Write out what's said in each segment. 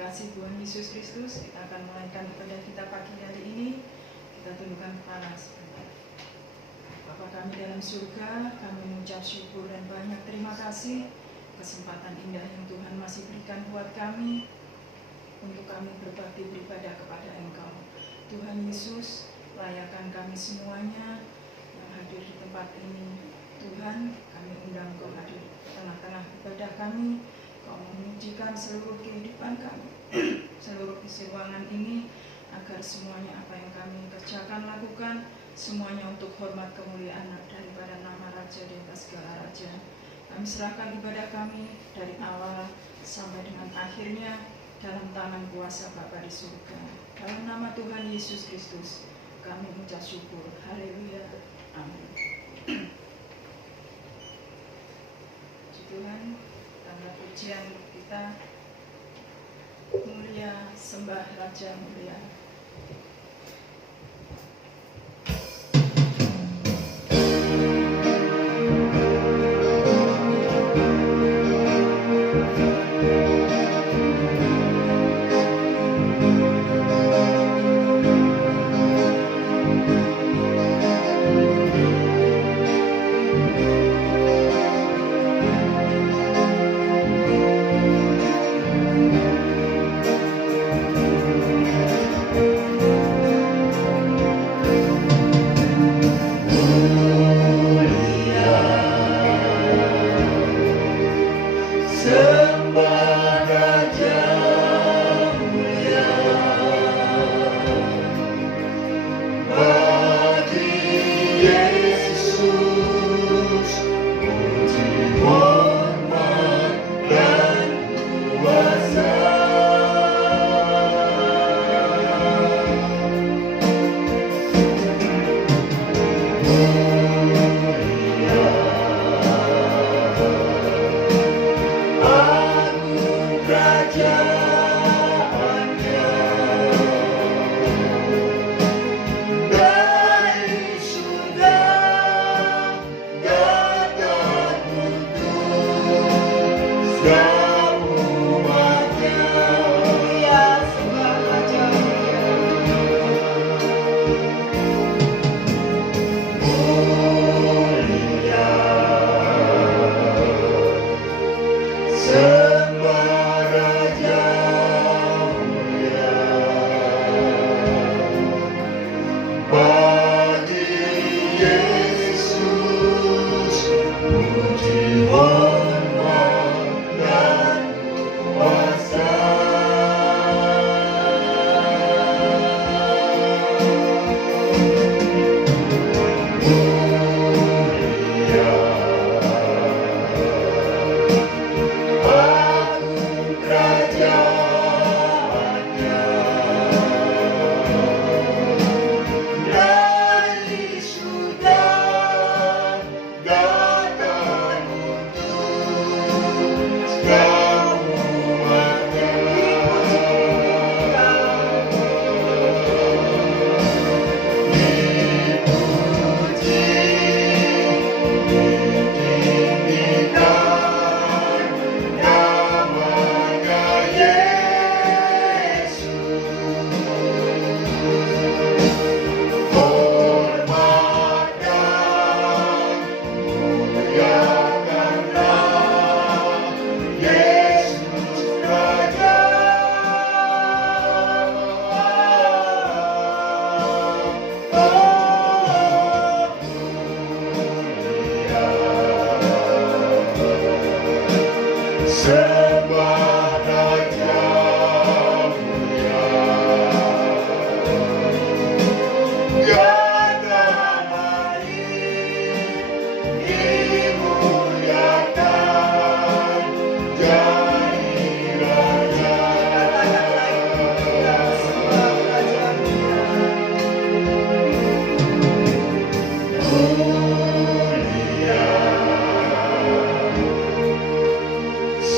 kasih Tuhan Yesus Kristus, kita akan melanjutkan ibadah kita pagi hari ini. Kita tundukkan kepala sebentar. Bapa kami dalam surga, kami mengucap syukur dan banyak terima kasih kesempatan indah yang Tuhan masih berikan buat kami untuk kami berbakti beribadah kepada Engkau. Tuhan Yesus, layakkan kami semuanya yang hadir di tempat ini. Tuhan, kami undang Kau hadir di tengah-tengah ibadah kami. Kau mengujikan seluruh kehidupan kami, seluruh isi ruangan ini, agar semuanya apa yang kami kerjakan, lakukan, semuanya untuk hormat kemuliaan daripada nama Raja di atas segala Raja. Kami serahkan ibadah kami dari awal sampai dengan akhirnya dalam tangan kuasa Bapa di surga. Dalam nama Tuhan Yesus Kristus, kami mengucap syukur. Haleluya. Amin. Tuhan, tanda pujian kita, mulia, sembah Raja mulia.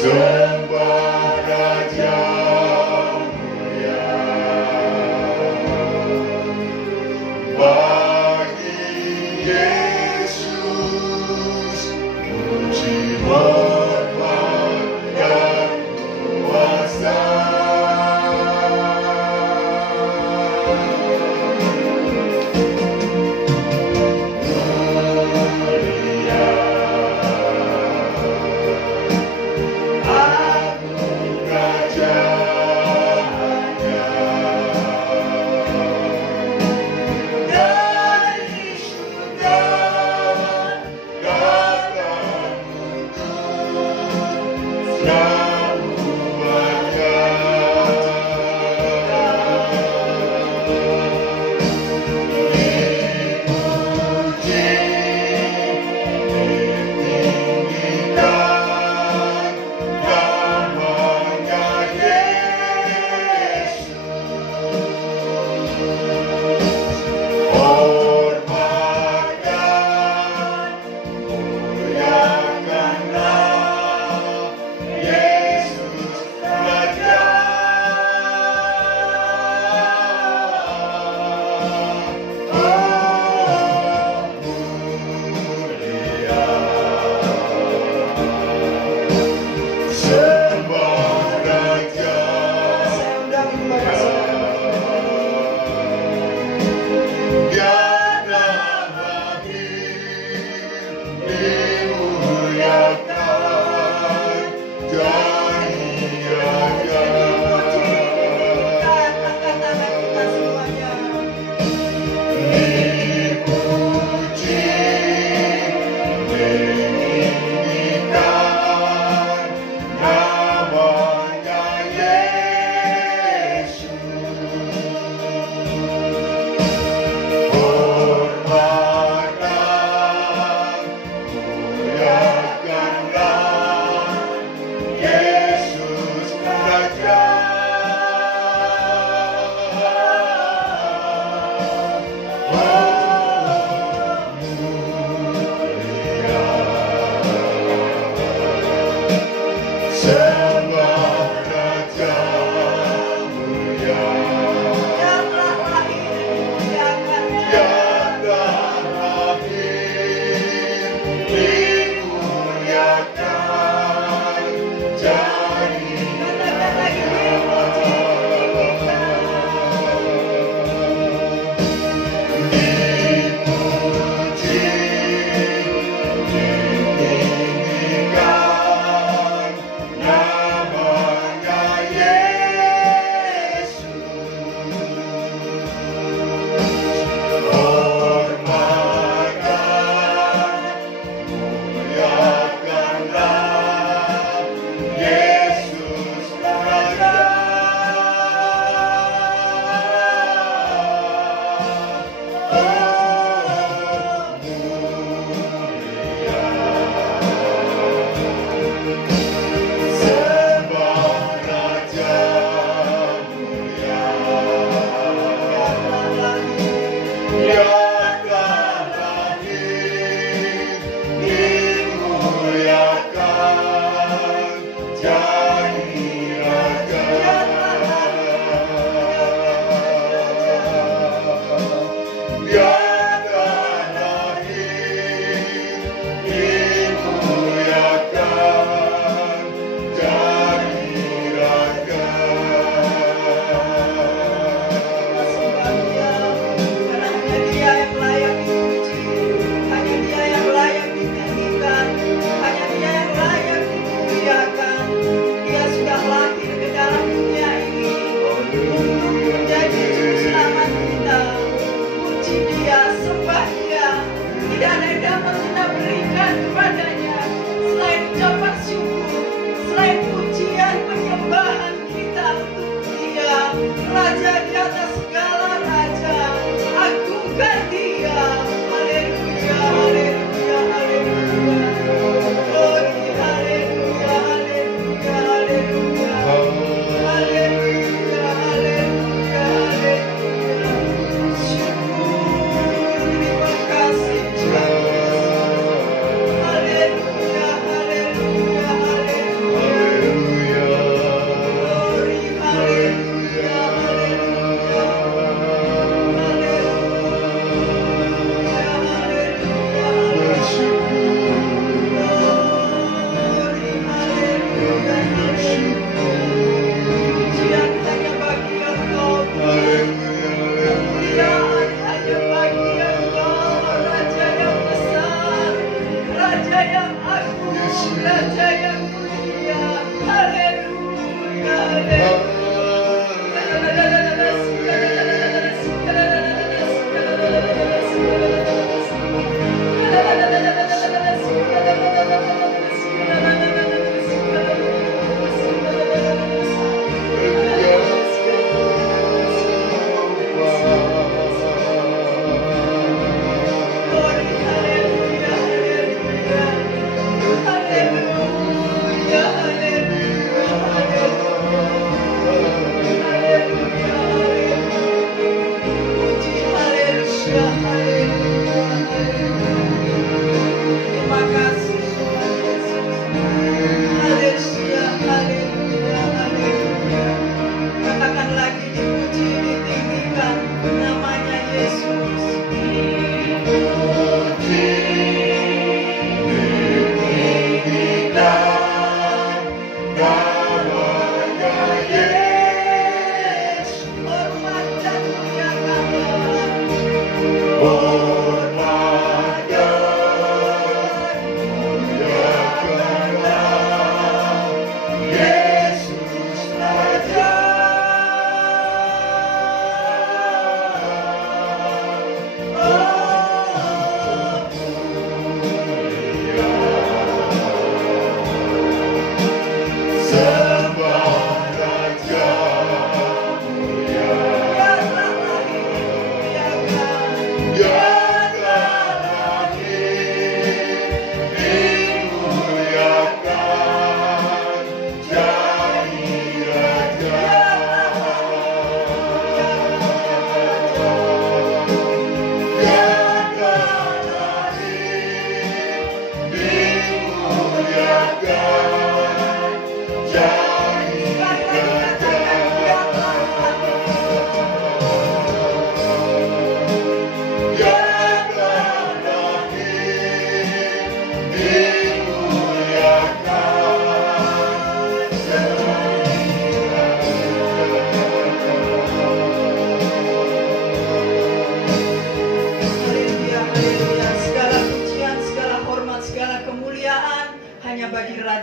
Sembah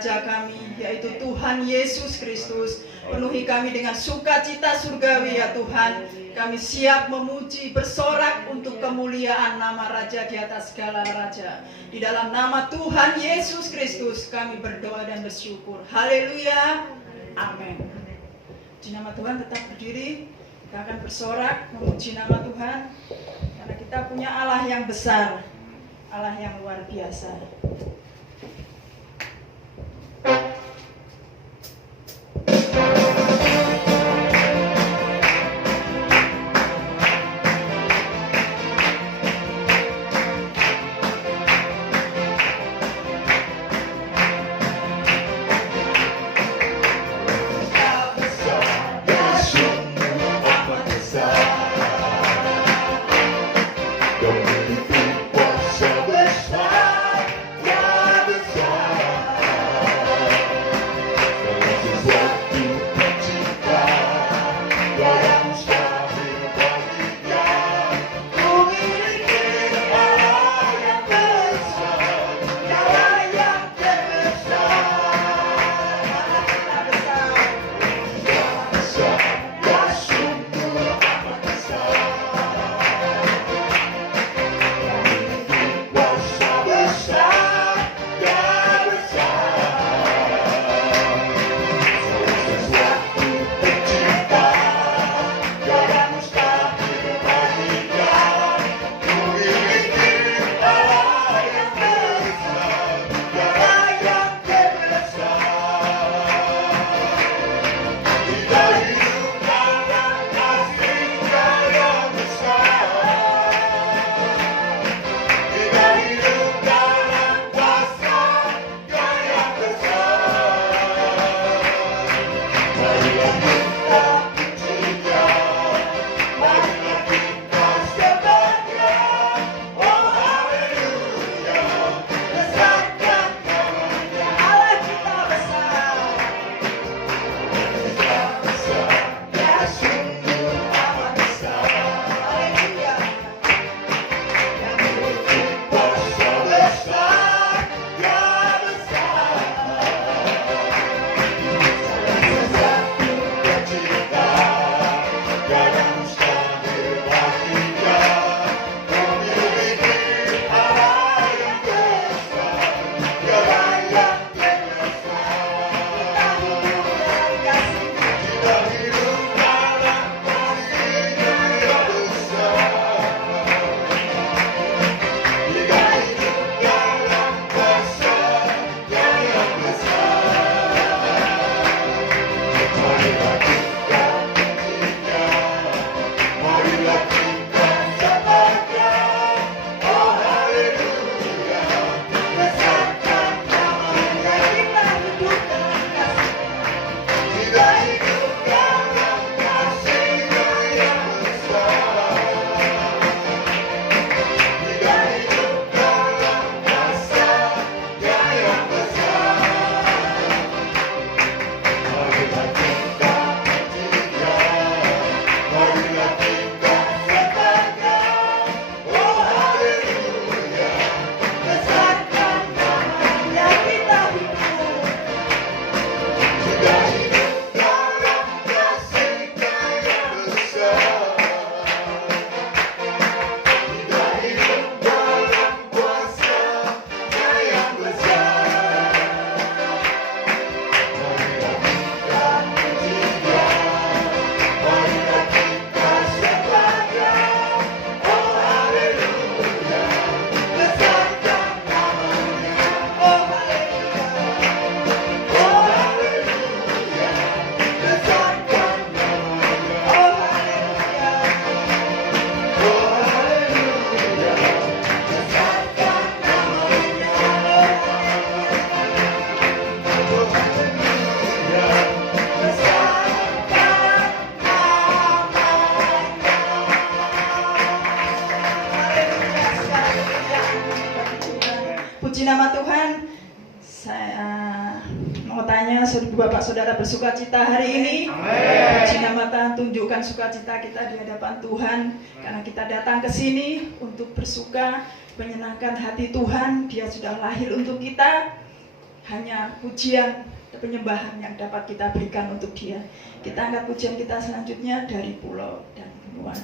Raja kami, yaitu Tuhan Yesus Kristus. Penuhi kami dengan sukacita surgawi ya Tuhan. Kami siap memuji, bersorak untuk kemuliaan nama Raja di atas segala raja. Di dalam nama Tuhan Yesus Kristus kami berdoa dan bersyukur. Haleluya. Amin. Di nama Tuhan tetap berdiri. Kita akan bersorak memuji nama Tuhan. Karena kita punya Allah yang besar, Allah yang luar biasa. Bapak Saudara bersuka cita hari ini. Puji nama Tuhan, tunjukkan sukacita kita di hadapan Tuhan, karena kita datang ke sini untuk bersuka, menyenangkan hati Tuhan. Dia sudah lahir untuk kita. Hanya pujian dan penyembahan yang dapat kita berikan untuk Dia. Kita angkat pujian kita selanjutnya dari pulau dan benua.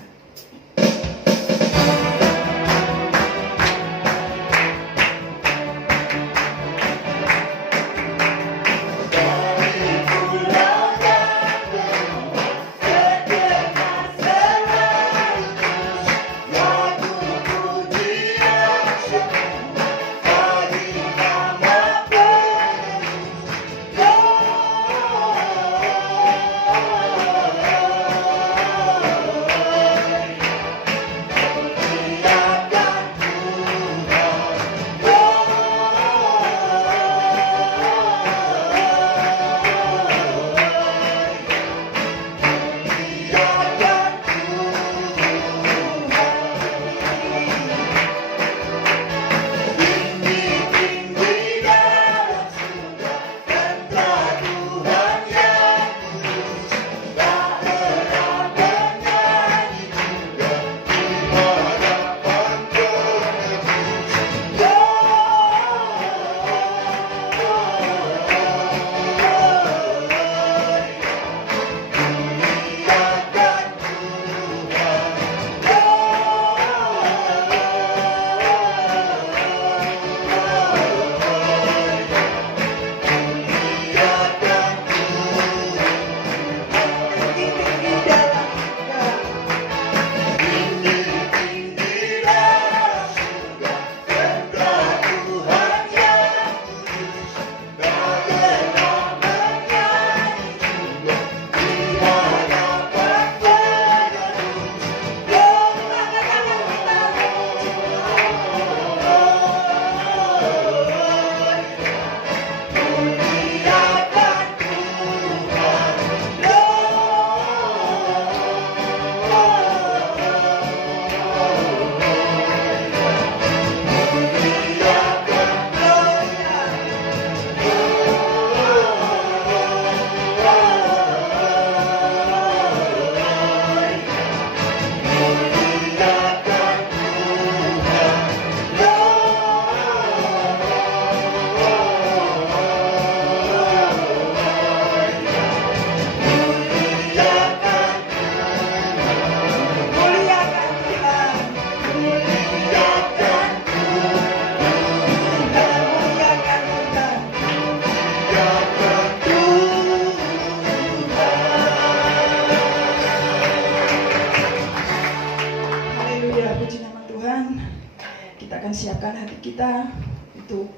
Siapkan hati kita untuk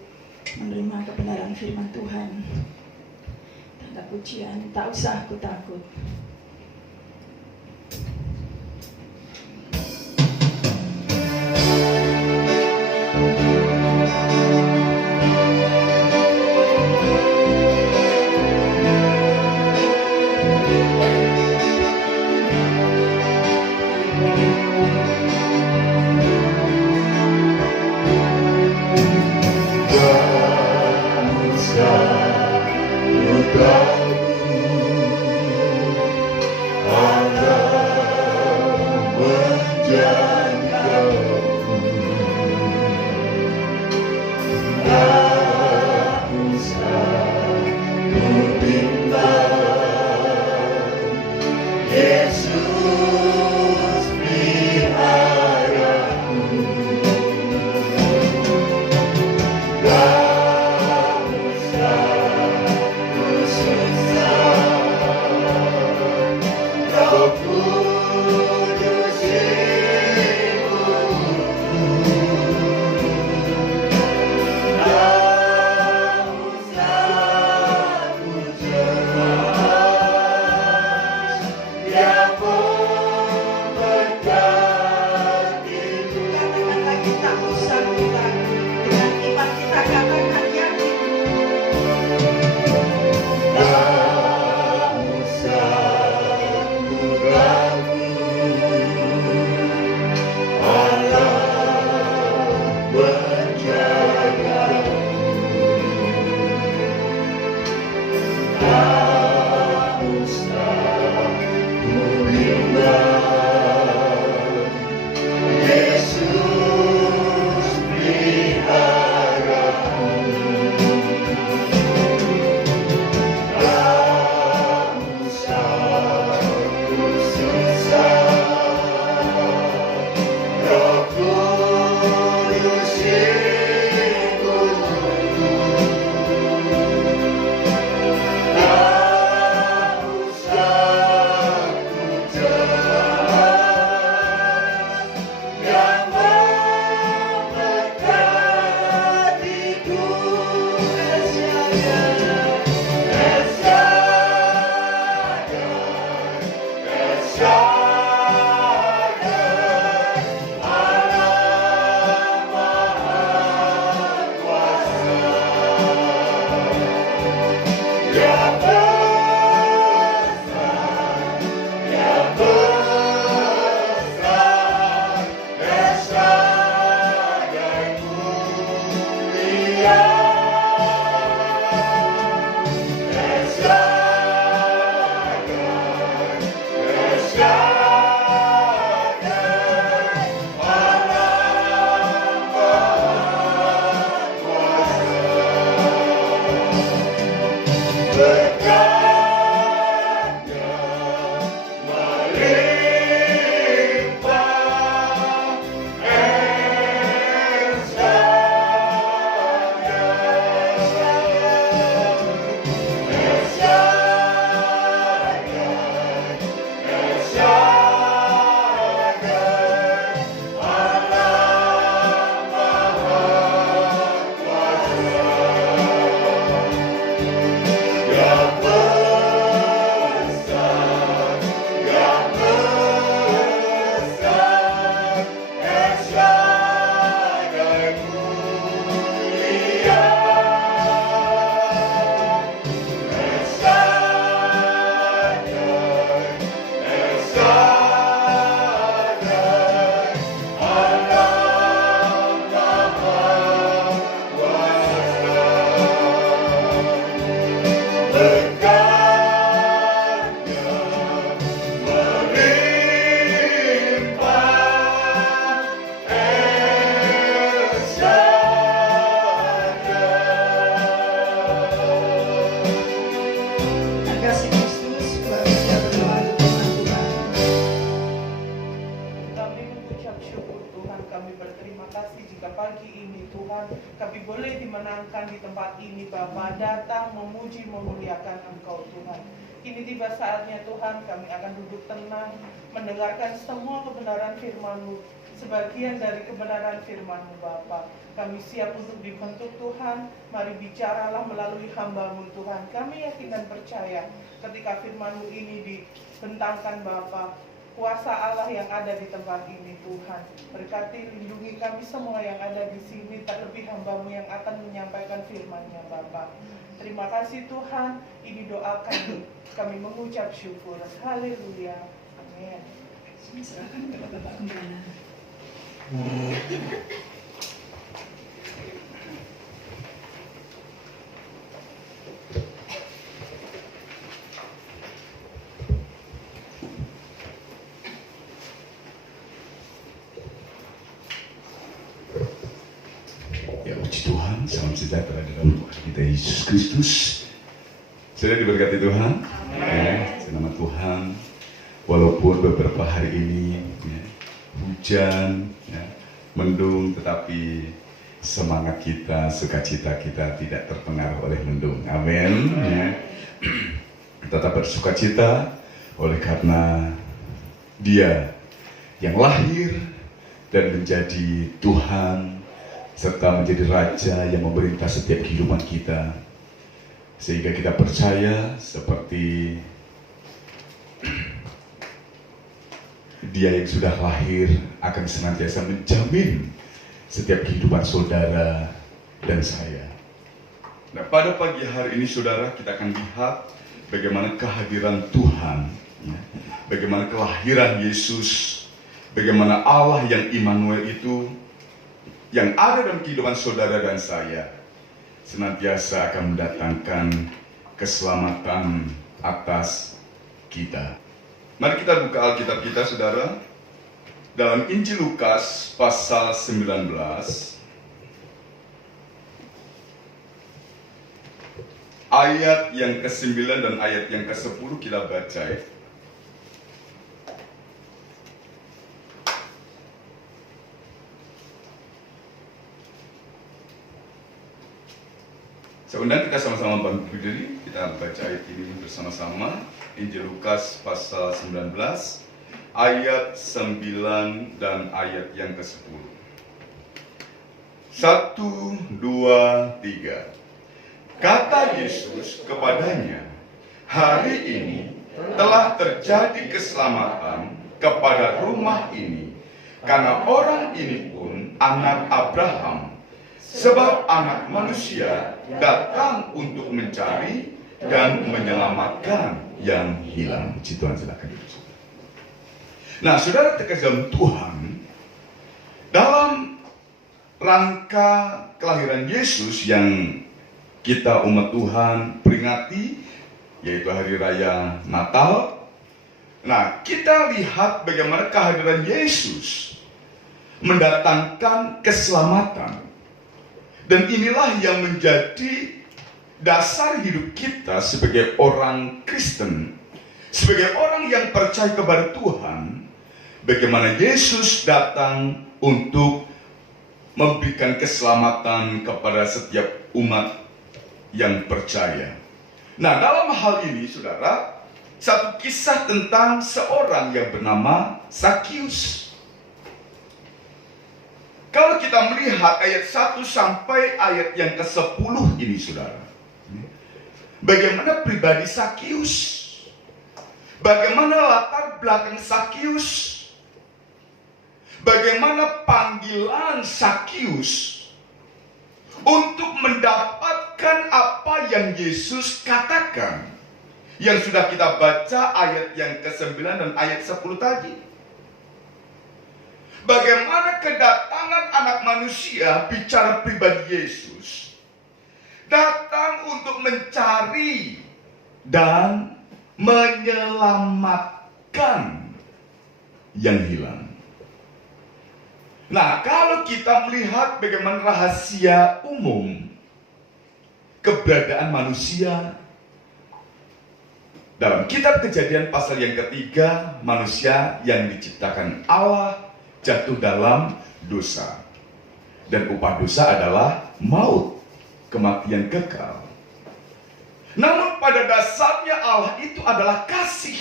menerima kebenaran firman Tuhan. Tanda pujian, tak usah aku takut. kasih jika pagi ini Tuhan kami boleh dimenangkan di tempat ini Bapa, datang memuji memuliakan Engkau Tuhan. Kini tiba saatnya Tuhan kami akan duduk tenang mendengarkan semua kebenaran firman-Mu, sebagian dari kebenaran firman-Mu Bapa. Kami siap untuk dibentuk Tuhan, mari bicaralah melalui hamba-Mu Tuhan. Kami yakin dan percaya ketika firman-Mu ini dibentangkan Bapa, kuasa Allah yang ada di tempat ini Tuhan. Berkati, lindungi kami semua yang ada di sini, terlebih hamba-Mu yang akan menyampaikan firman-Nya Bapa. Terima kasih Tuhan, ini doa kami mengucap syukur. Haleluya. Amin. Silakan kepada Bapak Gembala. Ya, puji Tuhan, salam sejahtera dalam Tuhan kita Yesus Kristus. Sudah diberkati Tuhan. Ya, nama Tuhan. Walaupun beberapa hari ini ya, hujan, ya, mendung, tetapi semangat kita, sukacita kita tidak terpengaruh oleh mendung. Amin. Ya. Tetap bersukacita oleh karena Dia yang lahir dan menjadi Tuhan serta menjadi Raja yang memerintah setiap kehidupan kita, sehingga kita percaya seperti Dia yang sudah lahir akan senantiasa menjamin setiap kehidupan saudara dan saya. Nah, pada pagi hari ini saudara, kita akan lihat bagaimana kehadiran Tuhan, ya, bagaimana kelahiran Yesus, bagaimana Allah yang Immanuel itu yang ada dalam kehidupan saudara dan saya senantiasa akan mendatangkan keselamatan atas kita. Mari kita buka Alkitab kita saudara, dalam Injil Lukas pasal 19 ayat yang ke-9 dan ayat yang ke-10 kita baca. Saya undang kita sama-sama bangkit berdiri, kita baca ayat ini bersama-sama. Injil Lukas pasal 19 ayat 9 dan ayat yang ke-10. 1, 2, 3. Kata Yesus kepadanya, hari ini telah terjadi keselamatan kepada rumah ini, karena orang ini pun anak Abraham. Sebab anak manusia datang untuk mencari dan menyelamatkan yang hilang. Puji Tuhan, silakan. Nah, saudara terkasih Tuhan, dalam rangka kelahiran Yesus yang kita umat Tuhan peringati, yaitu hari raya Natal. Nah, kita lihat bagaimana kehadiran Yesus mendatangkan keselamatan. Dan inilah yang menjadi dasar hidup kita sebagai orang Kristen, sebagai orang yang percaya kepada Tuhan, bagaimana Yesus datang untuk memberikan keselamatan kepada setiap umat yang percaya. Nah, dalam hal ini, saudara, satu kisah tentang seorang yang bernama Zakius. Kalau kita melihat ayat 1 sampai ayat yang ke-10 ini, saudara, bagaimana pribadi Zakius, bagaimana latar belakang Zakius, bagaimana panggilan Zakius untuk mendapatkan apa yang Yesus katakan, yang sudah kita baca ayat yang ke-9 dan ayat 10 tadi. Bagaimana kedatangan anak manusia, bicara pribadi Yesus, datang untuk mencari dan menyelamatkan yang hilang. Nah, kalau kita melihat bagaimana rahasia umum keberadaan manusia dalam kitab Kejadian pasal yang ketiga, manusia yang diciptakan Allah jatuh dalam dosa. Dan upah dosa adalah maut, kematian kekal. Namun pada dasarnya Allah itu adalah kasih.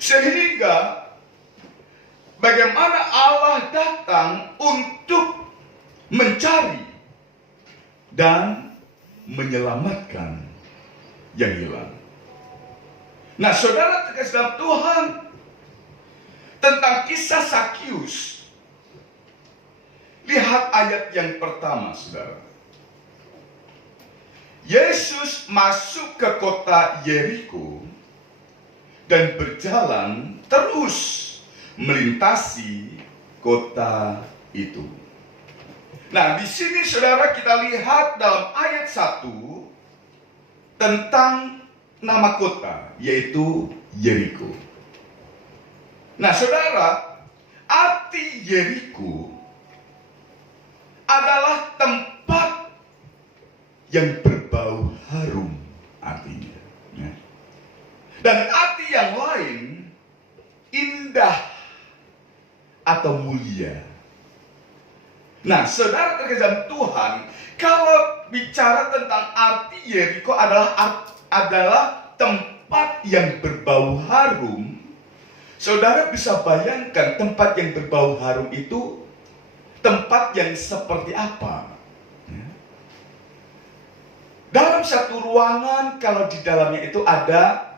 Sehingga bagaimana Allah datang untuk mencari dan menyelamatkan yang hilang. Nah, saudara terkasih dalam Tuhan, tentang kisah Sakius, lihat ayat yang pertama, saudara. Yesus masuk ke kota Yeriko dan berjalan terus melintasi kota itu. Nah, di sini saudara kita lihat dalam ayat 1 tentang nama kota, yaitu Yeriko. Nah, saudara, arti Yeriko adalah tempat yang berbau harum artinya. Ya. Dan arti yang lain, indah atau mulia. Nah, saudara terkasih dalam Tuhan, kalau bicara tentang arti Yeriko adalah tempat yang berbau harum, saudara bisa bayangkan tempat yang berbau harum itu tempat yang seperti apa? Dalam satu ruangan, kalau di dalamnya itu ada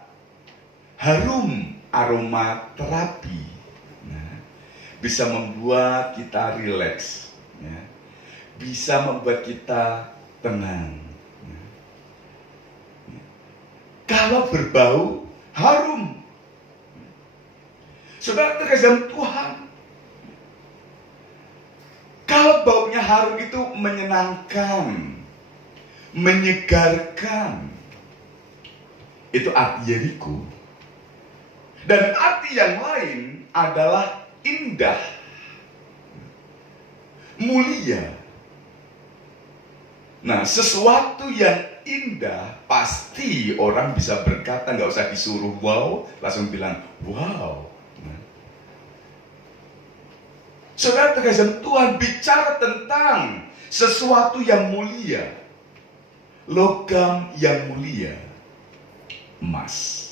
harum, aroma terapi, bisa membuat kita rileks, bisa membuat kita tenang. Kalau berbau harum, saudara terkasih dalam Tuhan, kalau baunya harum itu menyenangkan, menyegarkan, itu arti Yeriko. Dan arti yang lain adalah indah, mulia. Nah, sesuatu yang indah pasti orang bisa berkata, nggak usah disuruh wow, langsung bilang wow. Saudara terkasih Tuhan, bicara tentang sesuatu yang mulia, logam yang mulia, emas.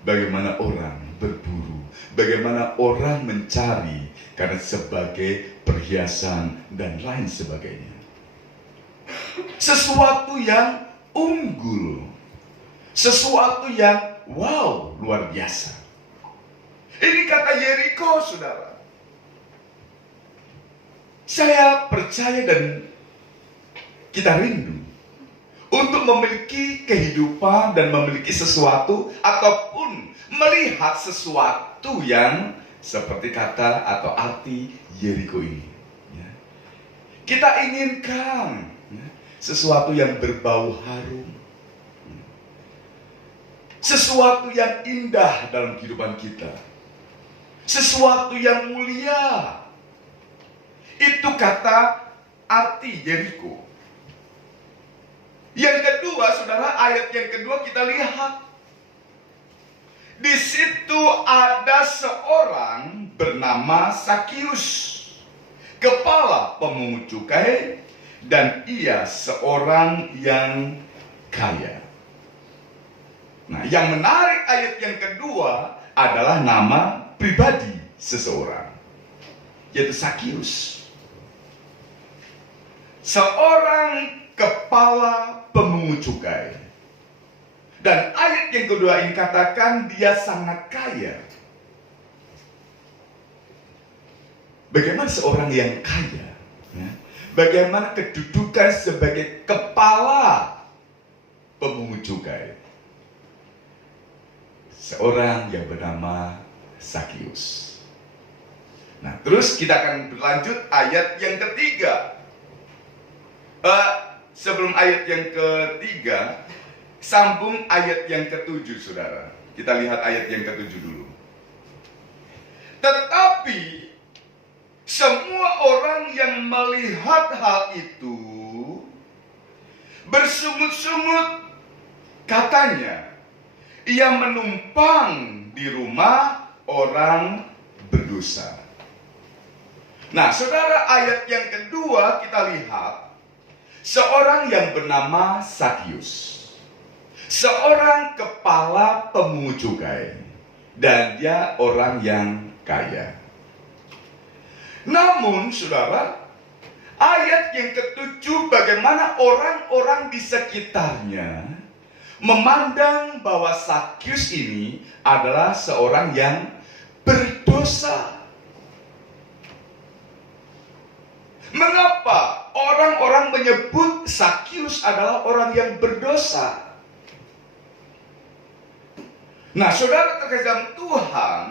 Bagaimana orang berburu, bagaimana orang mencari karena sebagai perhiasan dan lain sebagainya. Sesuatu yang unggul, sesuatu yang wow, luar biasa. Ini kata Yeriko, saudara. Saya percaya dan kita rindu untuk memiliki kehidupan dan memiliki sesuatu ataupun melihat sesuatu yang seperti kata atau arti Yeriko ini. Kita inginkan sesuatu yang berbau harum, sesuatu yang indah dalam kehidupan kita, sesuatu yang mulia. Itu kata arti Yeriko. Yang kedua, saudara, ayat yang kedua kita lihat. Di situ ada seorang bernama Sakius, kepala pemungut cukai, dan ia seorang yang kaya. Nah, yang menarik ayat yang kedua adalah nama pribadi seseorang, yaitu Sakius. Seorang kepala pemungut cukai. Dan ayat yang kedua ini katakan dia sangat kaya. Bagaimana seorang yang kaya? Bagaimana kedudukan sebagai kepala pemungut cukai? Seorang yang bernama Sakius. Nah, terus kita akan berlanjut ayat yang ketiga. Sebelum ayat yang ketiga, sambung ayat yang ketujuh, saudara. Kita lihat ayat yang ketujuh dulu. Tetapi semua orang yang melihat hal itu bersungut-sungut, katanya, ia menumpang di rumah orang berdosa. Nah, saudara, ayat yang kedua kita lihat seorang yang bernama Sakius. Seorang kepala pemungut cukai, dan dia orang yang kaya. Namun, saudara, ayat yang ketujuh, bagaimana orang-orang di sekitarnya memandang bahwa Sakius ini adalah seorang yang berdosa. Mengapa orang-orang menyebut Sakius adalah orang yang berdosa? Nah, saudara terkasih dalam Tuhan,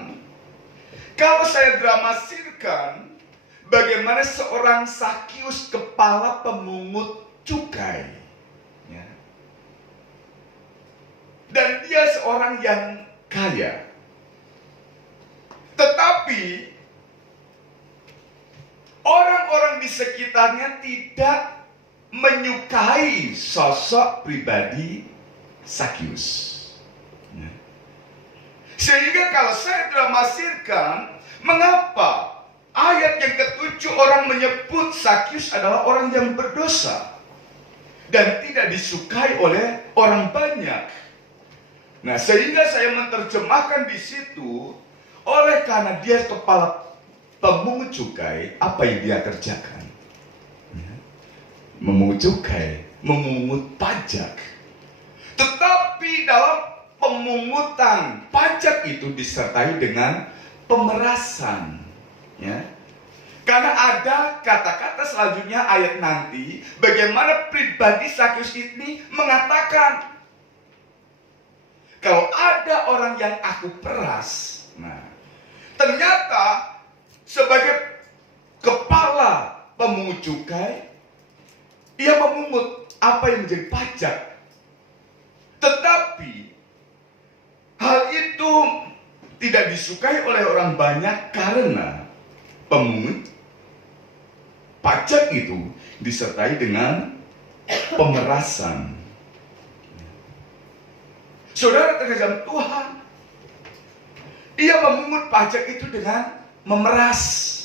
kalau saya dramasirkan bagaimana seorang Sakius kepala pemungut cukai, ya, dan dia seorang yang kaya, tetapi orang-orang di sekitarnya tidak menyukai sosok pribadi Sakius. Sehingga kalau saya dramasirkan, mengapa ayat yang ketujuh orang menyebut Sakius adalah orang yang berdosa dan tidak disukai oleh orang banyak. Nah, sehingga saya menerjemahkan di situ, oleh karena dia kepala pemungut cukai, apa yang dia kerjakan? Memungut cukai, memungut pajak. Tetapi dalam pemungutan pajak itu disertai dengan pemerasan, ya. Karena ada kata-kata selanjutnya ayat nanti, bagaimana pribadi Sakius ini mengatakan, kalau ada orang yang aku peras, nah, ternyata sebagai kepala pemungut cukai, ia memungut apa yang menjadi pajak. Tetapi hal itu tidak disukai oleh orang banyak karena pemungut pajak itu disertai dengan pemerasan. Saudara terkasih dalam Tuhan, ia memungut pajak itu dengan memeras.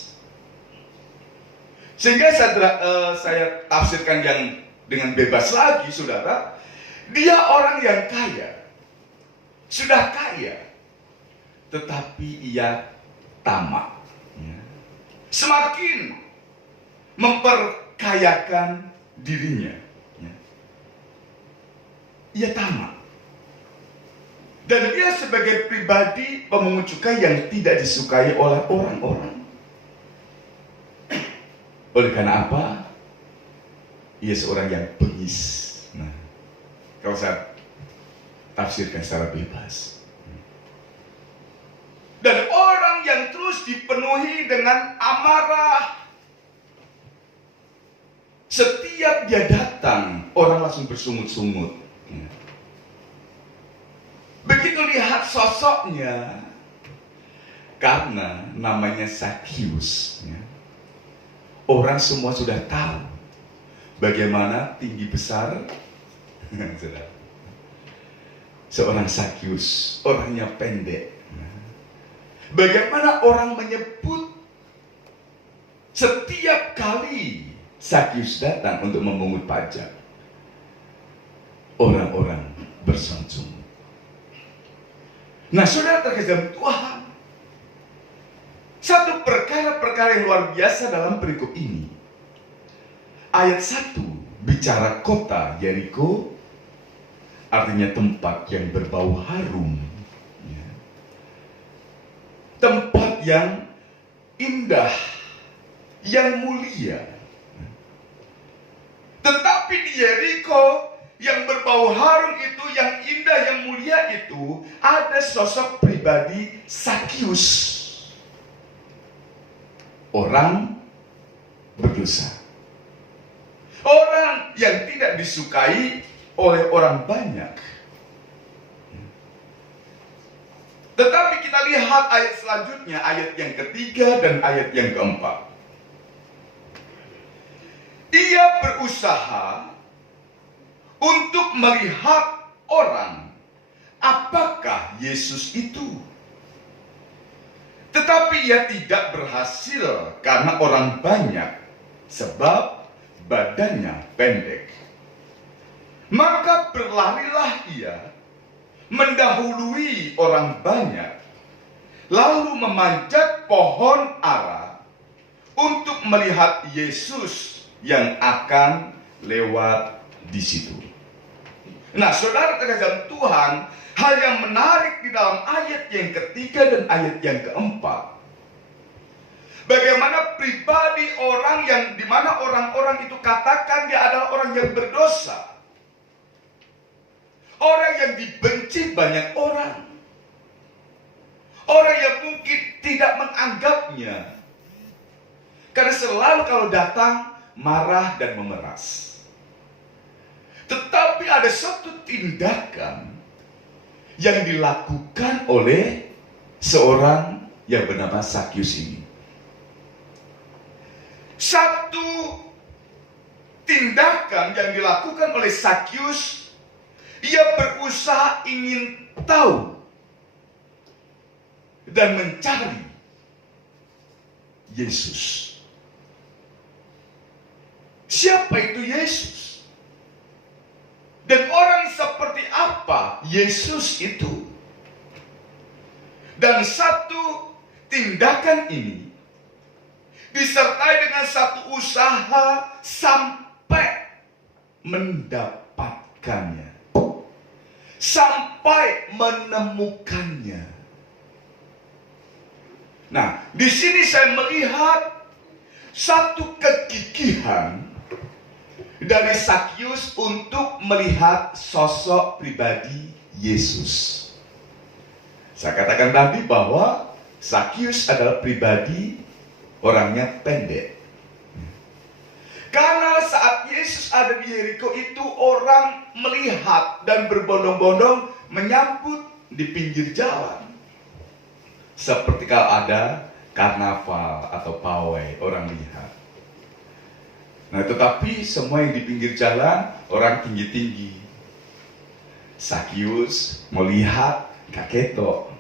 Sehingga saya tafsirkan yang dengan bebas lagi, saudara, dia orang yang kaya. Sudah kaya, tetapi ia tamak. Semakin memperkayakan dirinya, ia tamak. Dan dia sebagai pribadi pemungut cukai yang tidak disukai oleh orang-orang. Oleh karena apa? Ia seorang yang bengis. Nah, kalau saya tafsirkan secara bebas. Dan orang yang terus dipenuhi dengan amarah. Setiap dia datang, orang langsung bersungut-sungut. Begitu lihat sosoknya, karena namanya Sakius, orang semua sudah tahu bagaimana tinggi besar seorang Sakius, orangnya pendek. Bagaimana orang menyebut setiap kali Sakius datang untuk memungut pajak, orang-orang bersungut. Nah, saudara terkasih dalam Tuhan, satu perkara-perkara yang luar biasa dalam perikop ini. Ayat 1 bicara kota Yeriko, artinya tempat yang berbau harum, tempat yang indah, yang mulia. Tetapi di Yeriko yang berbau harum itu, yang indah, yang mulia itu, ada sosok pribadi Sakius, orang berdosa, orang yang tidak disukai oleh orang banyak. Tetapi kita lihat ayat selanjutnya, ayat yang ketiga dan ayat yang keempat. Ia berusaha untuk melihat orang apakah Yesus itu. Tetapi ia tidak berhasil karena orang banyak, sebab badannya pendek. Maka berlarilah ia mendahului orang banyak, lalu memanjat pohon ara untuk melihat Yesus yang akan lewat di situ. Nah, saudara terkasih Tuhan, hal yang menarik di dalam ayat yang ketiga dan ayat yang keempat, bagaimana pribadi orang yang dimana orang-orang itu katakan dia adalah orang yang berdosa, orang yang dibenci banyak orang, orang yang mungkin tidak menganggapnya, karena selalu kalau datang marah dan memeras. Tetapi ada satu tindakan yang dilakukan oleh seorang yang bernama Sakyus ini. Satu tindakan yang dilakukan oleh Sakyus, ia berusaha ingin tahu dan mencari Yesus. Siapa itu Yesus? Dan orang seperti apa Yesus itu? Dan satu tindakan ini disertai dengan satu usaha sampai mendapatkannya, sampai menemukannya. Nah, di sini saya melihat satu kegigihan dari Sakyus untuk melihat sosok pribadi Yesus. Saya katakan tadi bahwa Sakyus adalah pribadi orangnya pendek. Karena saat Yesus ada di Yeriko itu, orang melihat dan berbondong-bondong menyambut di pinggir jalan. Seperti kalau ada karnaval atau pawai, orang lihat. Nah, tetapi semua yang di pinggir jalan orang tinggi-tinggi. Sakyus melihat gak ketok.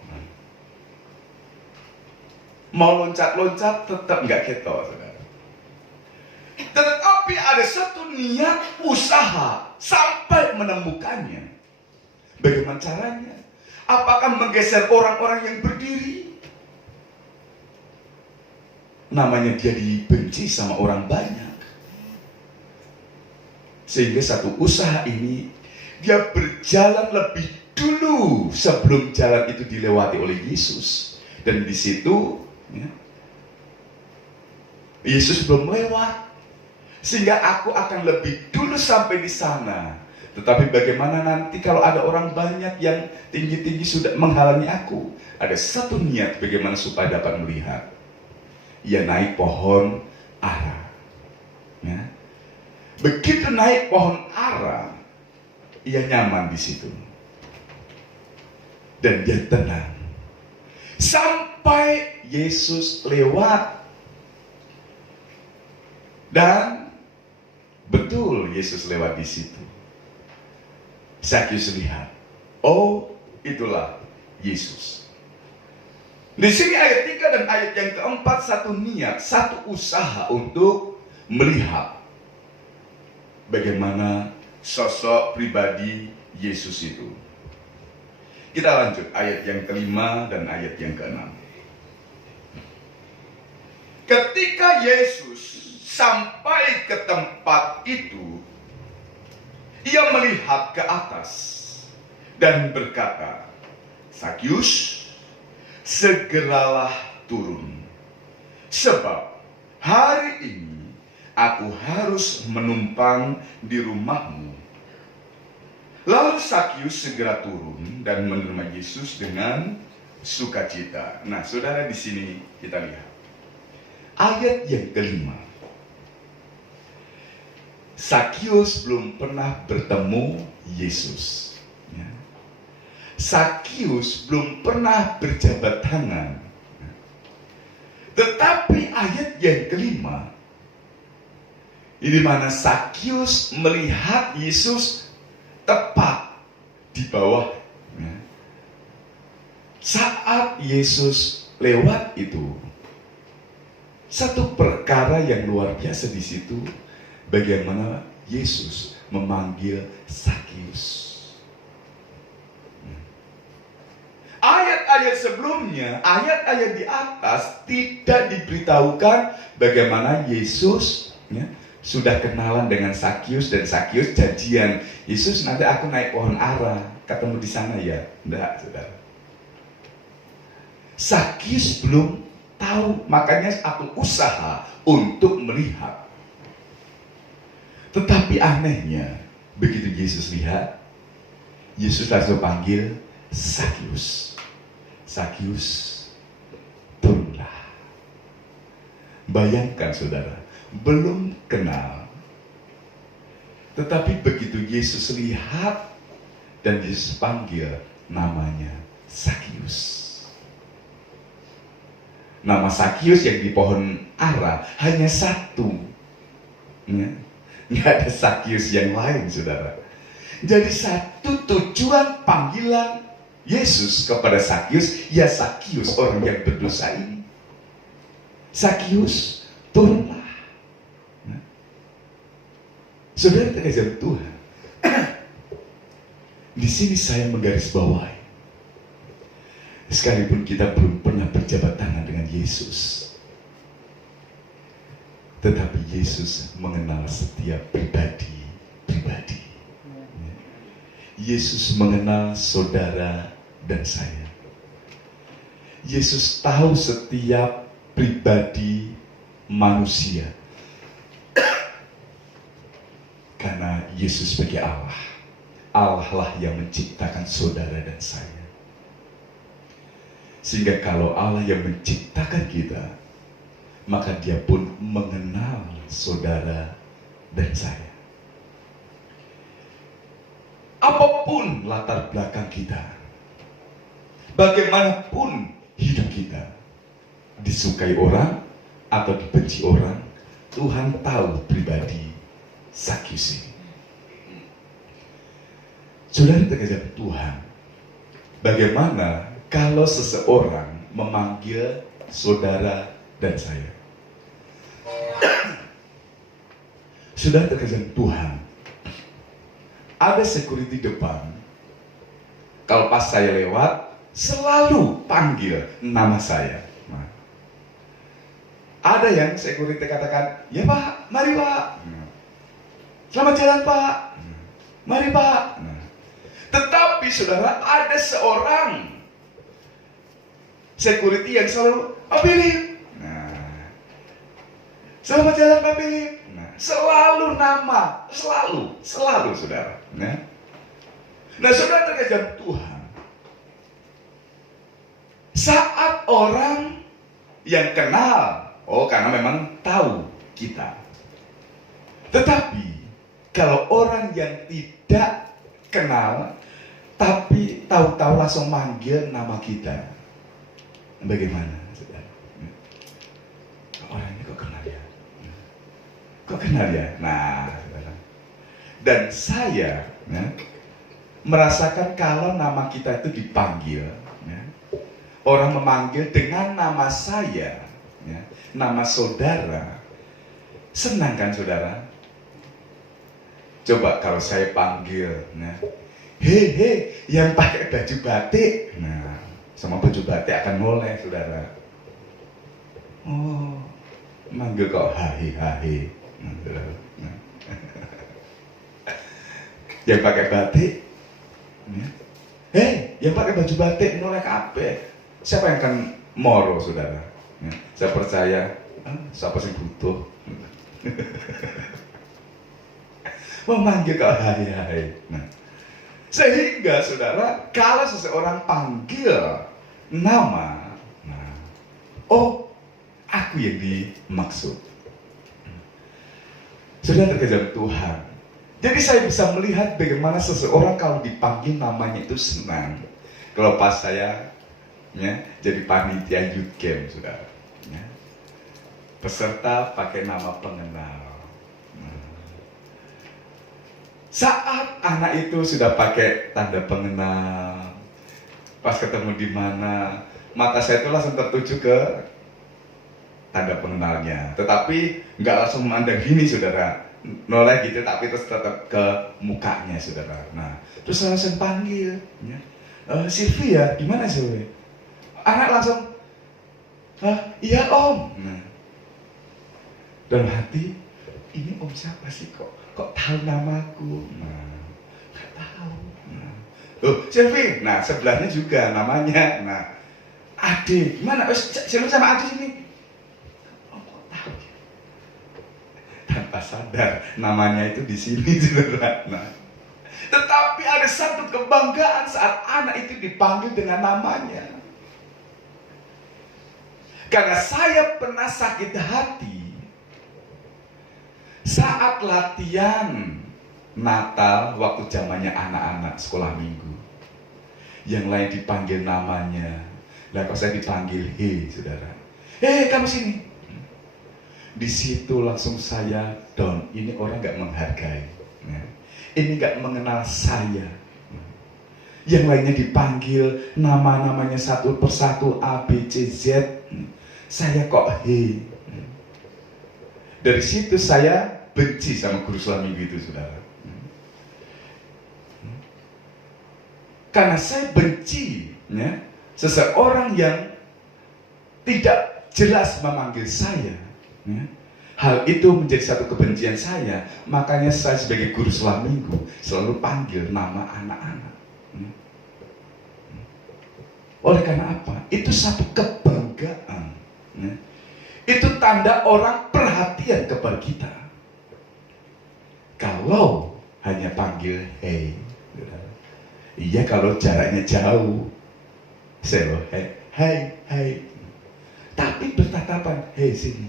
Mau loncat-loncat tetap gak ketok, saudara. Tetapi ada satu niat usaha sampai menemukannya. Bagaimana caranya? Apakah menggeser orang-orang yang berdiri? Namanya dia dibenci sama orang banyak. Sehingga satu usaha ini dia berjalan lebih dulu sebelum jalan itu dilewati oleh Yesus. Dan di situ ya, Yesus belum lewat, sehingga aku akan lebih dulu sampai di sana. Tetapi bagaimana nanti kalau ada orang banyak yang tinggi-tinggi sudah menghalangi aku? Ada satu niat bagaimana supaya dapat melihat. Ia naik pohon ara. Ya. Begitu naik pohon ara, ia nyaman di situ. Dan dia tenang. Sampai Yesus lewat. Dan betul Yesus lewat di situ. Sakyus lihat, oh itulah Yesus. Di sini ayat 3 dan ayat yang keempat, satu niat, satu usaha untuk melihat bagaimana sosok pribadi Yesus itu. Kita lanjut ayat yang kelima dan ayat yang keenam. Ketika Yesus sampai ke tempat itu, ia melihat ke atas dan berkata, Sakyus, segeralah turun, sebab hari ini aku harus menumpang di rumahmu. Lalu Sakyus segera turun dan menerima Yesus dengan sukacita. Nah, saudara, di sini kita lihat ayat yang kelima. Sakyus belum pernah bertemu Yesus. Ya. Sakyus belum pernah berjabat tangan. Tetapi ayat yang kelima, di mana Sakyus melihat Yesus tepat di bawah. Ya. Saat Yesus lewat itu. Satu perkara yang luar biasa di situ, bagaimana Yesus memanggil Sakius. Ayat-ayat sebelumnya, ayat-ayat di atas tidak diberitahukan bagaimana Yesus sudah kenalan dengan Sakius dan Sakius janjian. Yesus, nanti aku naik pohon ara, ketemu di sana ya. Enggak, saudara. Sakius belum tahu, makanya aku usaha untuk melihat. Tetapi anehnya, begitu Yesus lihat, Yesus langsung panggil Sakius. Sakius, turunlah. Bayangkan saudara, belum kenal. Tetapi begitu Yesus lihat dan Yesus panggil, namanya Sakius. Nama Sakius yang di pohon ara hanya satu. Nggak ada Sakius yang lain, saudara. Jadi satu tujuan panggilan Yesus kepada Sakius, ya Sakius orang yang berdosa ini. Sakius, turunlah. Saudara terkasih Tuhan, di sini saya menggarisbawahi, sekalipun kita belum pernah berjabat tangan dengan Yesus, tetapi Yesus mengenal setiap pribadi. Yesus mengenal saudara dan saya. Yesus tahu setiap pribadi manusia. Karena Yesus sebagai Allah, Allah lah yang menciptakan saudara dan saya. Sehingga kalau Allah yang menciptakan kita, maka Dia pun mengenal saudara dan saya. Apapun latar belakang kita, bagaimanapun hidup kita, disukai orang atau dibenci orang, Tuhan tahu pribadi Sakius ini. Saudara terkasih Tuhan, bagaimana kalau seseorang memanggil saudara dan saya? Saudara terkasih Tuhan, ada security depan. Kalau pas saya lewat, selalu panggil nama saya. Nah, ada yang security katakan, ya Pak, mari Pak. Selamat jalan Pak. Mari Pak. Tetapi saudara, ada seorang security yang selalu, Pak Philip. Selamat jalan Pak Philip. Selalu nama, selalu saudara. Nah saudara terkasih Tuhan, saat orang yang kenal, karena memang tahu kita. Tetapi kalau orang yang tidak kenal, tapi tahu-tahu langsung manggil nama kita, bagaimana saudara? Orang ini kok kenal ya? Kok kenal ya? Nah, dan saya merasakan kalau nama kita itu dipanggil, orang memanggil dengan nama saya, nama saudara, senang kan saudara? Coba kalau saya panggil, hei, yang pakai baju batik, sama baju batik akan moleh saudara. Oh, manggil kok hahe. Yang pakai batik, yang pakai baju batik noleh kabeh. Siapa yang akan moro saudara? Saya percaya siapa sih butuh. Memanggil kok hai. Sehingga saudara, kalau seseorang panggil nama, aku yang dimaksud. Saudara terkasih Tuhan, jadi saya bisa melihat bagaimana seseorang kalau dipanggil namanya itu senang. Kalau pas saya jadi panitia youth camp, saudara, peserta pakai nama pengenal. Saat anak itu sudah pakai tanda pengenal, Pas ketemu di mana, mata saya itu langsung tertuju ke tanda pengenalnya. Tetapi nggak langsung memandang gini, saudara. Noleh gitu, tapi terus tetap ke mukanya, saudara. Nah, terus saya langsung panggil, ya. Silvi ya, gimana Silvi? Anak langsung, iya om. Nah, dalam hati, ini om siapa sih, kok tahu namaku? Nah, nggak tahu. Nah, Silvi, nah sebelahnya juga namanya. Nah, Ade, gimana? Silvi sama Ade sini. Om kok tahu? Tanpa sadar, namanya itu di sini, saudara. Nah, tetapi ada satu kebanggaan saat anak itu dipanggil dengan namanya. Karena saya pernah sakit hati saat latihan Natal waktu zamannya anak-anak sekolah minggu. Yang lain dipanggil namanya, lah kok saya dipanggil hei, saudara. Hei, kamu sini. Di situ langsung saya down. Ini orang nggak menghargai. Ini nggak mengenal saya. Yang lainnya dipanggil nama-namanya satu persatu A, B, C, Z. Saya kok hei. Dari situ saya benci sama guru sekolah minggu itu, saudara. Karena saya benci, ya, seseorang yang tidak jelas memanggil saya. Ya. Hal itu menjadi satu kebencian saya. Makanya saya sebagai guru sekolah minggu selalu panggil nama anak-anak. Ya. Oleh karena apa? Itu satu kebanggaan. Ya. Itu tanda orang perhatian kepada kita. Kalau hanya panggil hey, iya kalau jaraknya jauh, saya loh hey, tapi bertatapan, hey sini.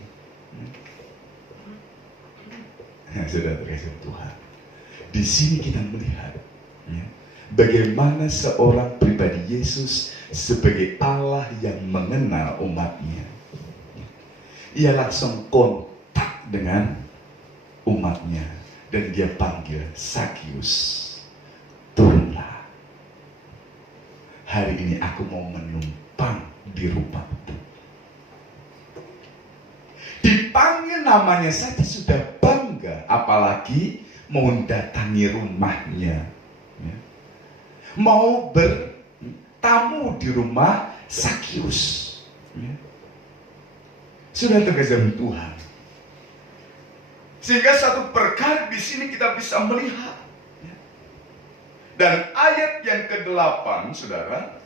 Nah, sudah terkasih Tuhan. Di sini kita melihat, ya, bagaimana seorang pribadi Yesus sebagai Allah yang mengenal umatnya. Ia langsung kontak dengan umatnya dan dia panggil Sakius, turunlah. Hari ini aku mau menumpang di rumahmu. Dipanggil namanya saja sudah bangga, apalagi mau datangi rumahnya, ya. Mau bertamu di rumah Sakius, ya. Sudah terkesan Tuhan. Sehingga satu perkara di sini kita bisa melihat, ya. Dan ayat yang ke-8, saudara,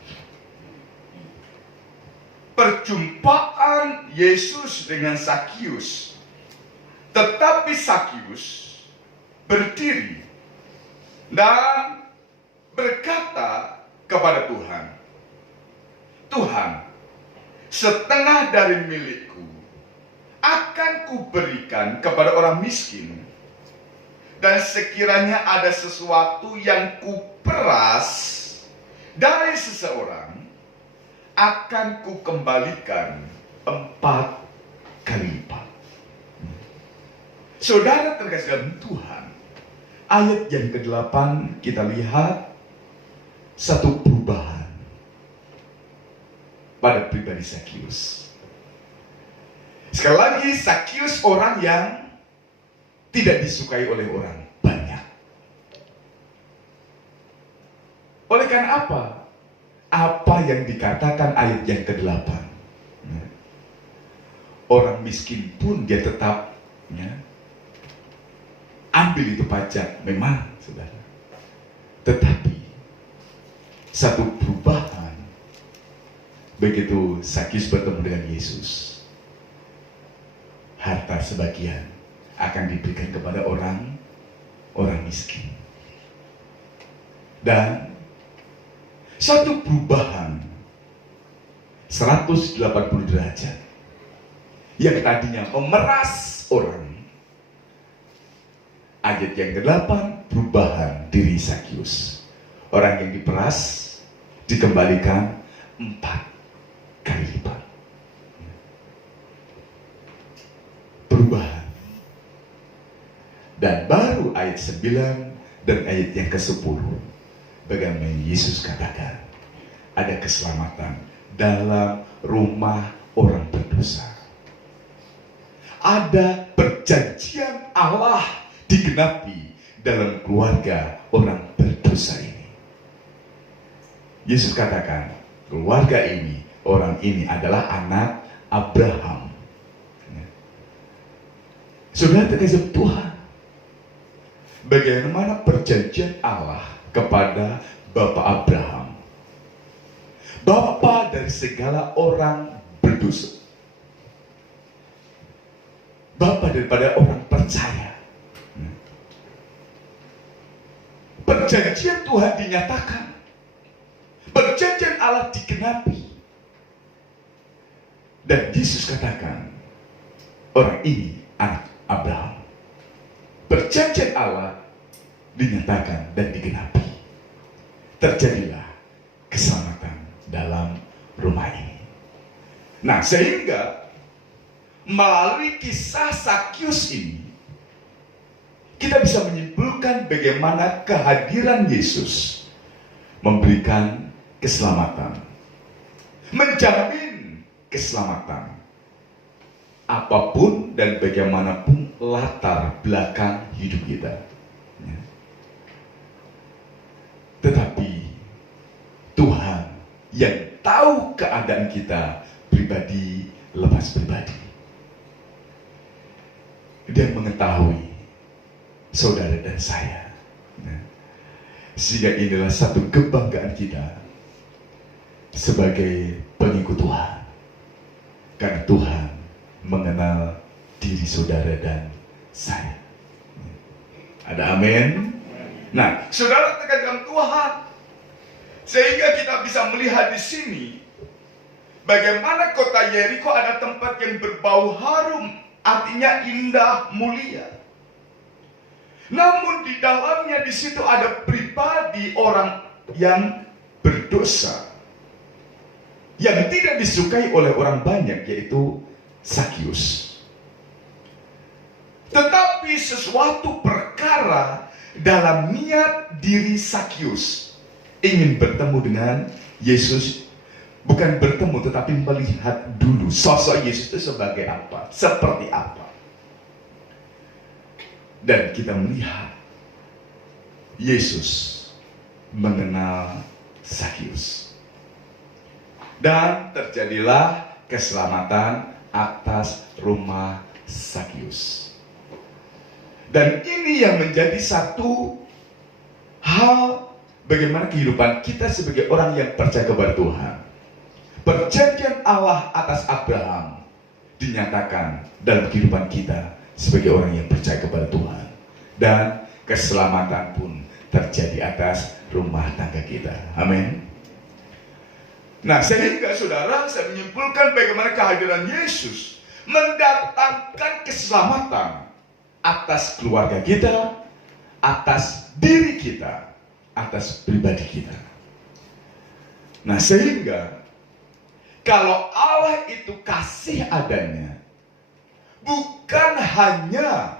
perjumpaan Yesus dengan Sakius. Tetapi Sakius berdiri dan berkata kepada Tuhan, Tuhan, setengah dari milikku akan kuberikan kepada orang miskin, dan sekiranya ada sesuatu yang kuperas dari seseorang, akan kukembalikan 4 kali lipat. Saudara terkasih dalam Tuhan, ayat yang ke-8 kita lihat satu perubahan pada pribadi Sakius. Sekali lagi, Sakius orang yang tidak disukai oleh orang banyak. Oleh karena apa? Apa yang dikatakan ayat yang ke-8, ya. Orang miskin pun dia tetap, ya, ambil itu pajak, memang, saudara. Tetapi satu perubahan begitu Sakius bertemu dengan Yesus, harta sebagian akan diberikan kepada orang miskin. Dan satu perubahan 180 derajat yang tadinya memeras orang. Ayat yang ke-8, perubahan diri Sakius. Orang yang diperas dikembalikan 4 kali lipat. Perubahan. Dan baru ayat 9 dan ayat yang ke-10, bagaimana Yesus katakan, ada keselamatan dalam rumah orang berdosa. Ada perjanjian Allah digenapi dalam keluarga orang berdosa ini. Yesus katakan, keluarga ini, orang ini adalah anak Abraham. Saudara terkasih Tuhan, bagaimana perjanjian Allah kepada Bapak Abraham, Bapa dari segala orang berdosa, Bapa daripada orang percaya. Perjanjian Tuhan dinyatakan, perjanjian Allah digenapi. Dan Yesus katakan, orang ini anak Abraham. Perjanjian Allah dinyatakan dan digenapi. Terjadilah keselamatan dalam rumah ini. Nah, sehingga melalui kisah Zakius ini, kita bisa menyimpulkan bagaimana kehadiran Yesus memberikan keselamatan, menjamin keselamatan, apapun dan bagaimanapun latar belakang hidup kita. Tetapi Tuhan yang tahu keadaan kita pribadi lepas pribadi, Dia mengetahui saudara dan saya. Sehingga inilah satu kebanggaan kita sebagai pengikut Tuhan. Karena Tuhan mengenal diri saudara dan saya. Ada amin? Nah, saudara terkait dengan Tuhan, sehingga kita bisa melihat di sini bagaimana kota Yeriko ada tempat yang berbau harum, artinya indah, mulia. Namun di dalamnya di situ ada pribadi orang yang berdosa, yang tidak disukai oleh orang banyak, yaitu Zakius. Tetapi sesuatu perkara dalam niat diri Zakius ingin bertemu dengan Yesus, bukan bertemu tetapi melihat dulu sosok Yesus itu sebagai apa, seperti apa. Dan kita melihat Yesus mengenal Zakius. Dan terjadilah keselamatan atas rumah Zakius. Dan ini yang menjadi satu hal bagaimana kehidupan kita sebagai orang yang percaya kepada Tuhan. Perjanjian Allah atas Abraham dinyatakan dalam kehidupan kita sebagai orang yang percaya kepada Tuhan. Dan keselamatan pun terjadi atas rumah tangga kita. Amin. Nah, sehingga saudara, saya menyimpulkan bagaimana kehadiran Yesus mendatangkan keselamatan atas keluarga kita, atas diri kita, atas pribadi kita. Nah, sehingga kalau Allah itu kasih adanya, bukan hanya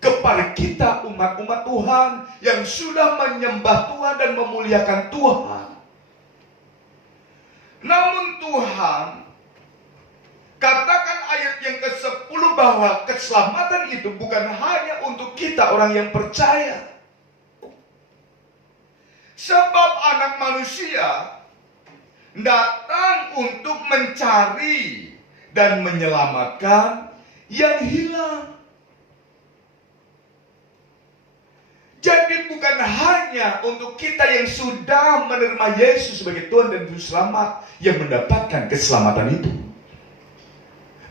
kepada kita umat-umat Tuhan yang sudah menyembah Tuhan dan memuliakan Tuhan, namun Tuhan katakan ayat yang ke-10 bahwa keselamatan itu bukan hanya untuk kita orang yang percaya. Sebab anak manusia datang untuk mencari dan menyelamatkan yang hilang. Jadi bukan hanya untuk kita yang sudah menerima Yesus sebagai Tuhan dan Juru Selamat yang mendapatkan keselamatan itu.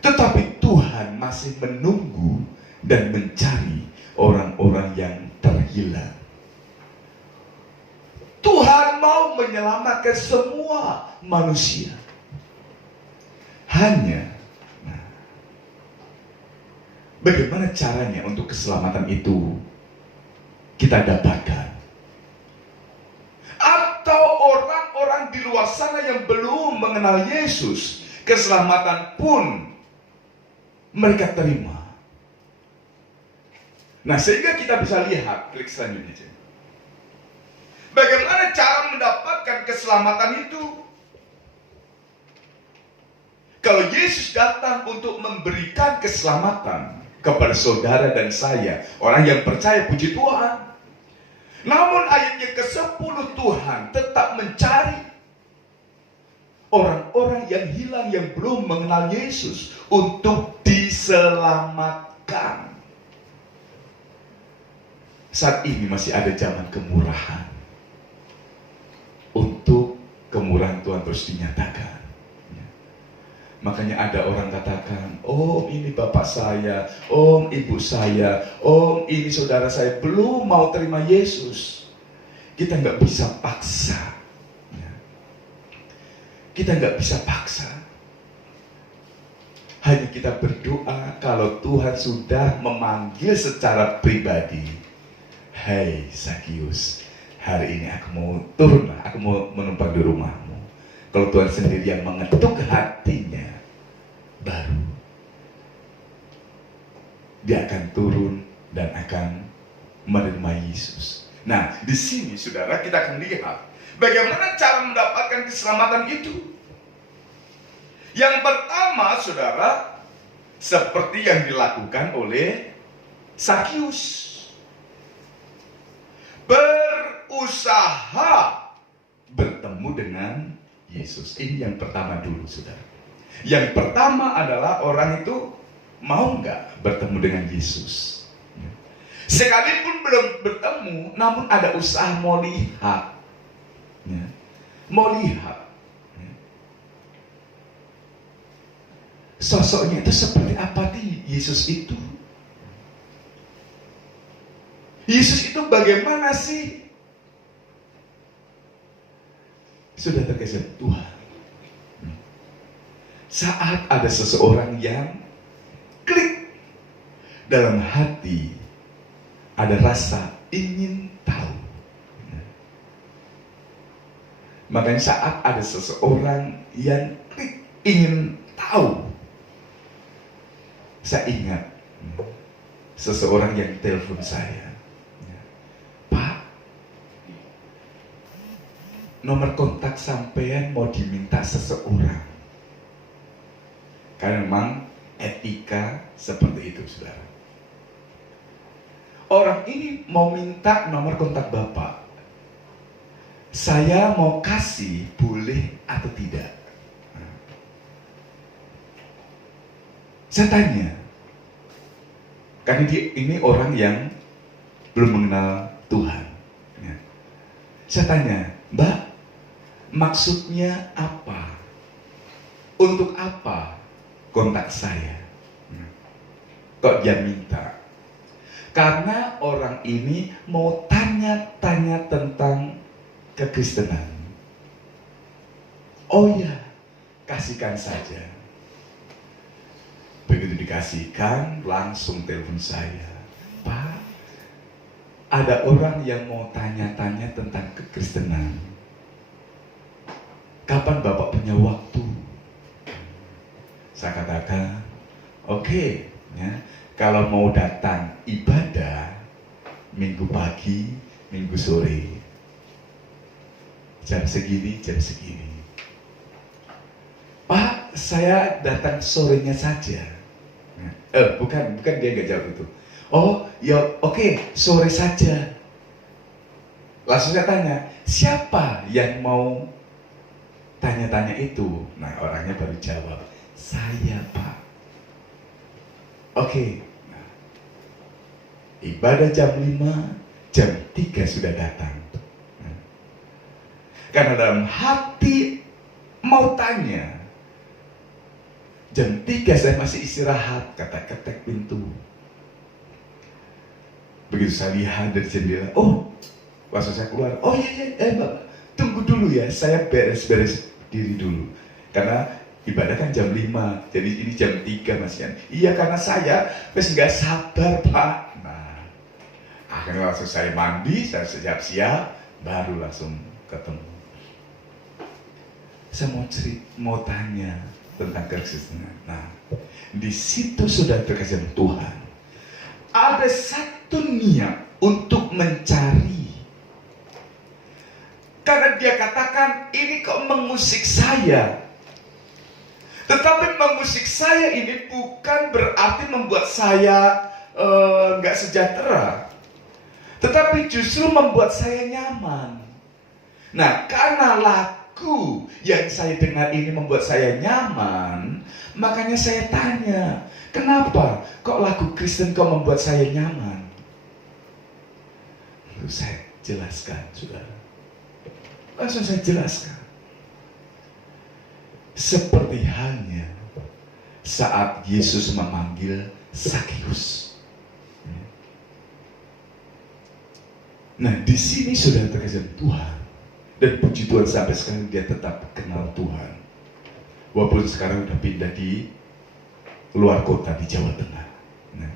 Tetapi Tuhan masih menunggu dan mencari orang-orang yang terhilang. Tuhan mau menyelamatkan semua manusia. Hanya, bagaimana caranya untuk keselamatan itu kita dapatkan? Atau orang-orang di luar sana yang belum mengenal Yesus, keselamatan pun mereka terima. Nah, sehingga kita bisa lihat, klik selanjutnya. Bagaimana cara mendapatkan keselamatan itu? Yesus datang untuk memberikan keselamatan kepada saudara dan saya, orang yang percaya, puji Tuhan. Namun ayat yang ke-10, Tuhan tetap mencari orang-orang yang hilang, yang belum mengenal Yesus, untuk diselamatkan. Saat ini masih ada zaman kemurahan. Untuk kemurahan Tuhan terus dinyatakan. Makanya ada orang katakan, "Om, ini bapak saya, om, ibu saya, om, ini saudara saya belum mau terima Yesus." Kita nggak bisa paksa. Kita nggak bisa paksa. Hanya kita berdoa kalau Tuhan sudah memanggil secara pribadi. "Hai Zakius, hari ini aku mau turun, aku mau menumpang di rumahmu." Kalau Tuhan sendiri yang mengetuk hatinya, baru dia akan turun dan akan menerima Yesus. Nah, di sini saudara kita akan lihat bagaimana cara mendapatkan keselamatan itu. Yang pertama, saudara, seperti yang dilakukan oleh Zakius, berusaha bertemu dengan Yesus. Ini yang pertama dulu, saudara. Yang pertama adalah orang itu mau nggak bertemu dengan Yesus. Sekalipun belum bertemu, namun ada usaha mau lihat. Mau lihat. Sosoknya itu seperti apa di Yesus itu? Yesus itu bagaimana sih? Sudah terkesan Tuhan. Saat ada seseorang yang klik dalam hati, ada rasa ingin tahu. Makanya saat ada seseorang yang klik ingin tahu, saya ingat seseorang yang telepon saya, "Pak, nomor kontak sampean mau diminta seseorang." Karena memang etika seperti itu, saudara. Orang ini mau minta nomor kontak Bapak. Saya mau kasih, boleh atau tidak? Saya tanya, karena dia ini orang yang belum mengenal Tuhan. Saya tanya, "Mbak, maksudnya apa? Untuk apa kontak saya?" Kok dia minta? Karena orang ini mau tanya-tanya tentang kekristenan. Oh ya, kasihkan saja. Begitu dikasihkan, langsung telepon saya, "Pak, ada orang yang mau tanya-tanya tentang kekristenan. Kapan Bapak punya waktu?" Saya katakan, "Oke, ya, kalau mau datang ibadah minggu pagi, minggu sore, jam segini, jam segini." "Pak, saya datang sorenya saja." Bukan dia nggak jawab itu. "Oh, ya oke, sore saja." Langsung saya tanya, "Siapa yang mau tanya-tanya itu?" Nah, orangnya baru jawab, "Saya, Pak." Oke. Nah, ibadah jam 5, jam 3 sudah datang. Nah, karena dalam hati mau tanya, jam 3 saya masih istirahat, ketek-ketek pintu. Begitu saya lihat dari jendela, oh, langsung saya keluar. "Oh iya, Bapak, tunggu dulu ya, saya beres-beres diri dulu." Karena ibadah kan jam 5, jadi ini jam 3 Mas Yan. "Iya, karena saya nggak sabar, Pak." Nah, akhirnya langsung saya mandi, saya siap-siap, baru langsung ketemu. Saya mau tanya tentang kekristenan. Nah, di situ sudah terkesan Tuhan. Ada satu niat untuk mencari. Karena dia katakan, "Ini kok mengusik saya." Tetapi musik saya ini bukan berarti membuat saya nggak sejahtera, tetapi justru membuat saya nyaman. Nah, karena lagu yang saya dengar ini membuat saya nyaman, makanya saya tanya, kenapa kok lagu Kristen kok membuat saya nyaman? Lalu saya jelaskan, saudara. Langsung saya jelaskan. Seperti halnya saat Yesus memanggil Sakeus. Nah, di sini sudah terkesan Tuhan. Dan puji Tuhan sampai sekarang dia tetap kenal Tuhan. Walaupun sekarang udah pindah di luar kota di Jawa Tengah. Nah,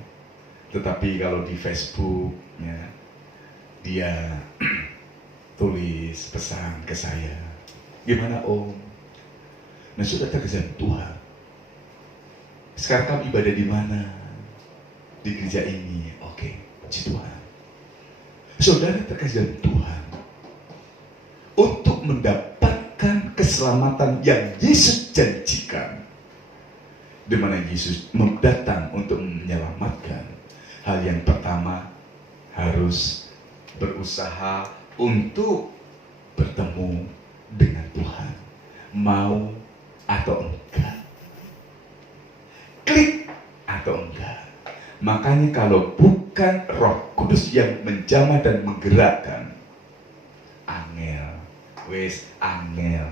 tetapi kalau di Facebook ya, dia tulis pesan ke saya. Gimana Om? Nah, sudah terkesan Tuhan. Sekarang kamu ibadah di mana? Di gereja ini. Oke, puji Tuhan. Saudara terkesan Tuhan. Untuk mendapatkan keselamatan yang Yesus janjikan, di mana Yesus datang untuk menyelamatkan, hal yang pertama harus berusaha untuk bertemu dengan Tuhan, mau atau enggak, klik atau enggak. Makanya kalau bukan Roh Kudus yang menjamah dan menggerakkan, angel. Wes angel.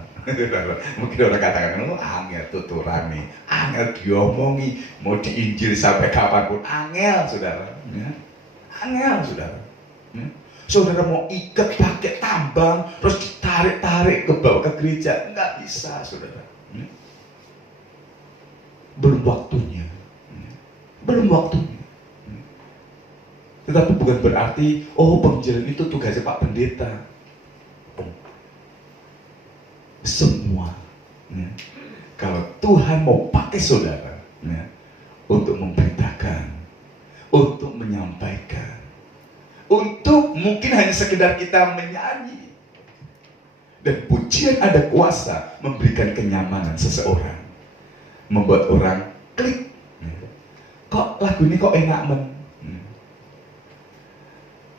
Mungkin orang katakan, angel tuturane, angel diomongi, mau diinjil sampai kapanpun, angel saudara. Ya. Angel saudara. Ya. Saudara mau ikat pakai tambang, terus ditarik-tarik ke bawah ke gereja, nggak bisa saudara. Ya. Belum waktunya. Ya. Belum waktunya. Ya. Tetapi bukan berarti, penginjilan itu tugasnya Pak Pendeta. Semua ya. Kalau Tuhan mau pakai saudara ya, untuk memberitakan, untuk menyampaikan, untuk mungkin hanya sekedar kita menyanyi, dan pujian ada kuasa memberikan kenyamanan seseorang, membuat orang klik ya. Kok lagu ini kok enak ya.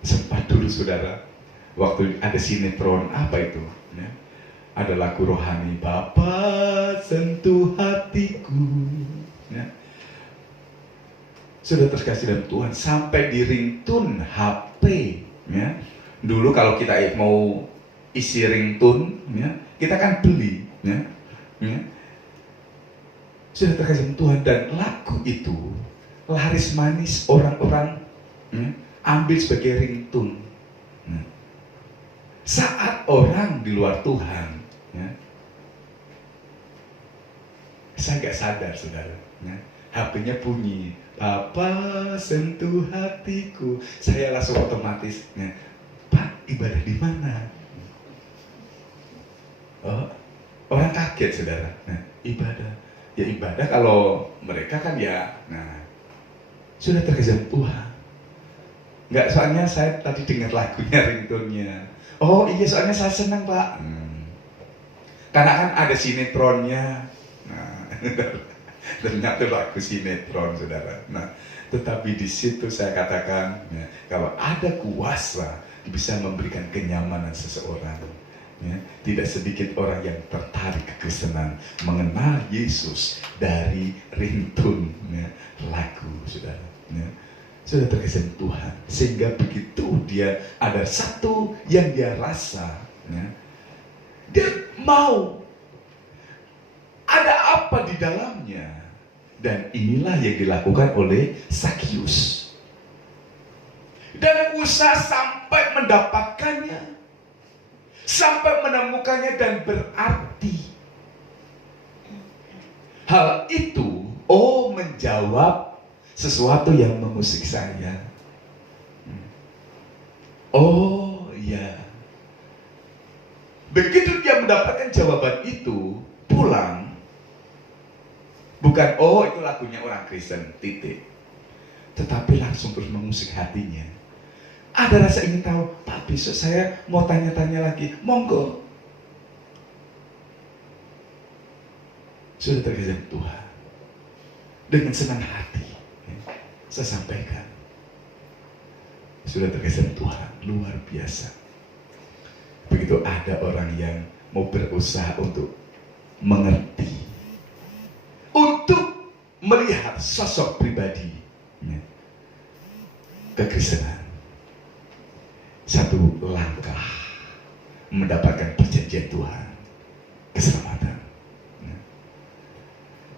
Sempat dulu saudara, waktu ada sinetron apa itu ya, ada lagu rohani, Bapa sentuh hatiku ya. Sudah terkasih dalam Tuhan, sampai di ringtone HP ya. Dulu kalau kita mau isi ringtone ya, kita kan beli ya. Sudah terkasih dalam Tuhan, dan lagu itu laris manis, orang-orang ya, ambil sebagai ringtone ya. Saat orang di luar Tuhan ya, saya nggak sadar saudara ya, HP-nya bunyi, Bapa sentuh hatiku, saya langsung otomatis ya, Pak ibadah di mana? Orang kaget saudara. Nah, ibadah ya, ibadah kalau mereka kan ya, nah sudah terkesan Tuhan. Nggak, soalnya saya tadi dengar lagunya, ringtone-nya. Oh iya, soalnya saya senang Pak. Karena kan ada sinetronnya. Nah, ternyata lagu sinetron saudara. Nah, tetapi di situ saya katakan, ya, kalau ada kuasa bisa memberikan kenyamanan seseorang. Ya, tidak sedikit orang yang tertarik kekristenan, mengenal Yesus dari ringtone ya, lagu saudara. Ya. Sudah terkesan Tuhan, sehingga begitu dia ada satu yang dia rasa ya, dia mau ada apa di dalamnya, dan inilah yang dilakukan oleh Sakeus, dan usaha sampai mendapatkannya, sampai menemukannya, dan berarti hal itu menjawab sesuatu yang mengusik saya. Oh ya. Begitu dia mendapatkan jawaban itu, pulang, bukan itu lagunya orang Kristen, titik, tetapi langsung terus mengusik hatinya. Ada rasa ingin tahu, Pak besok saya mau tanya-tanya lagi, monggo. Sudah terkesan Tuhan. dengan senang hati saya sampaikan. Sudah terkesan Tuhan, luar biasa. Begitu ada orang yang mau berusaha untuk mengerti, untuk melihat sosok pribadi kekristenan, satu langkah mendapatkan perjanjian Tuhan, keselamatan.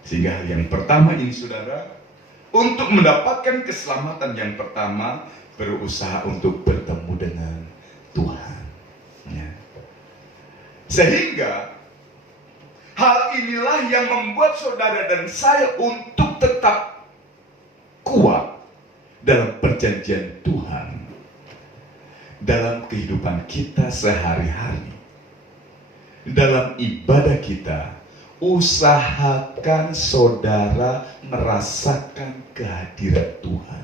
Sehingga yang pertama ini saudara, untuk mendapatkan keselamatan yang pertama, berusaha untuk bertemu dengan Tuhan. Sehingga hal inilah yang membuat saudara dan saya untuk tetap kuat dalam perjanjian Tuhan, dalam kehidupan kita sehari-hari, dalam ibadah kita. Usahakan saudara merasakan kehadiran Tuhan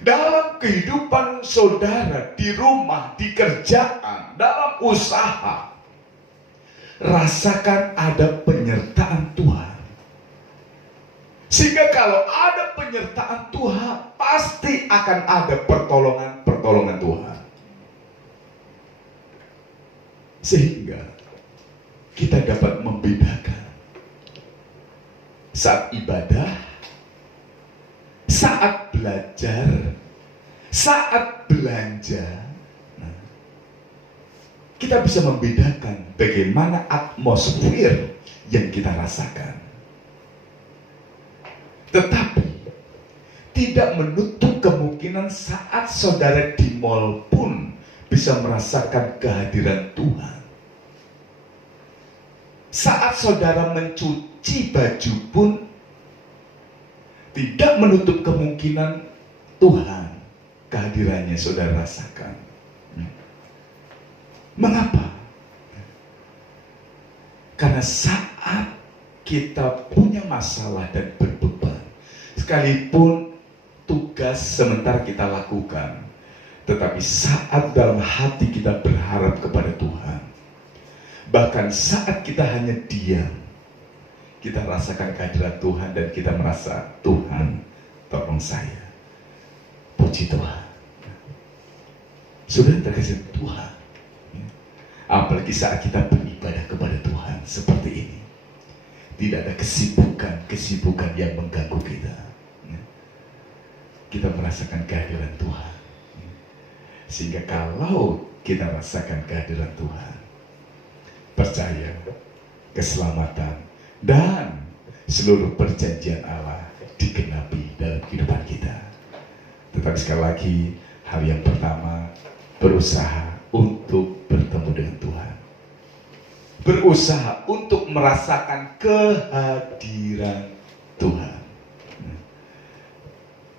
dalam kehidupan saudara, di rumah, di kerjaan, dalam usaha. Rasakan ada penyertaan Tuhan, sehingga kalau ada penyertaan Tuhan, pasti akan ada pertolongan Tuhan. Sehingga kita dapat membedakan saat ibadah, saat belajar, saat belanja. Kita bisa membedakan bagaimana atmosfer yang kita rasakan. Tetapi tidak menutup kemungkinan saat saudara di mall pun bisa merasakan kehadiran Tuhan. Saat saudara mencuci baju pun tidak menutup kemungkinan Tuhan, kehadirannya saudara rasakan. Mengapa? Karena saat kita punya masalah dan berbeban, sekalipun tugas sementara kita lakukan, tetapi saat dalam hati kita berharap kepada Tuhan, bahkan saat kita hanya diam, kita rasakan kehadiran Tuhan dan kita merasa, Tuhan tolong saya. Puji Tuhan. Sudah terkasih Tuhan. Apalagi saat kita beribadah kepada Tuhan seperti ini, tidak ada kesibukan yang mengganggu kita. Kita merasakan kehadiran Tuhan. Sehingga kalau kita rasakan kehadiran Tuhan, percaya keselamatan dan seluruh perjanjian Allah digenapi dalam kehidupan kita. Tetapi sekali lagi, hal yang pertama, berusaha untuk bertemu dengan Tuhan. Berusaha untuk merasakan kehadiran Tuhan.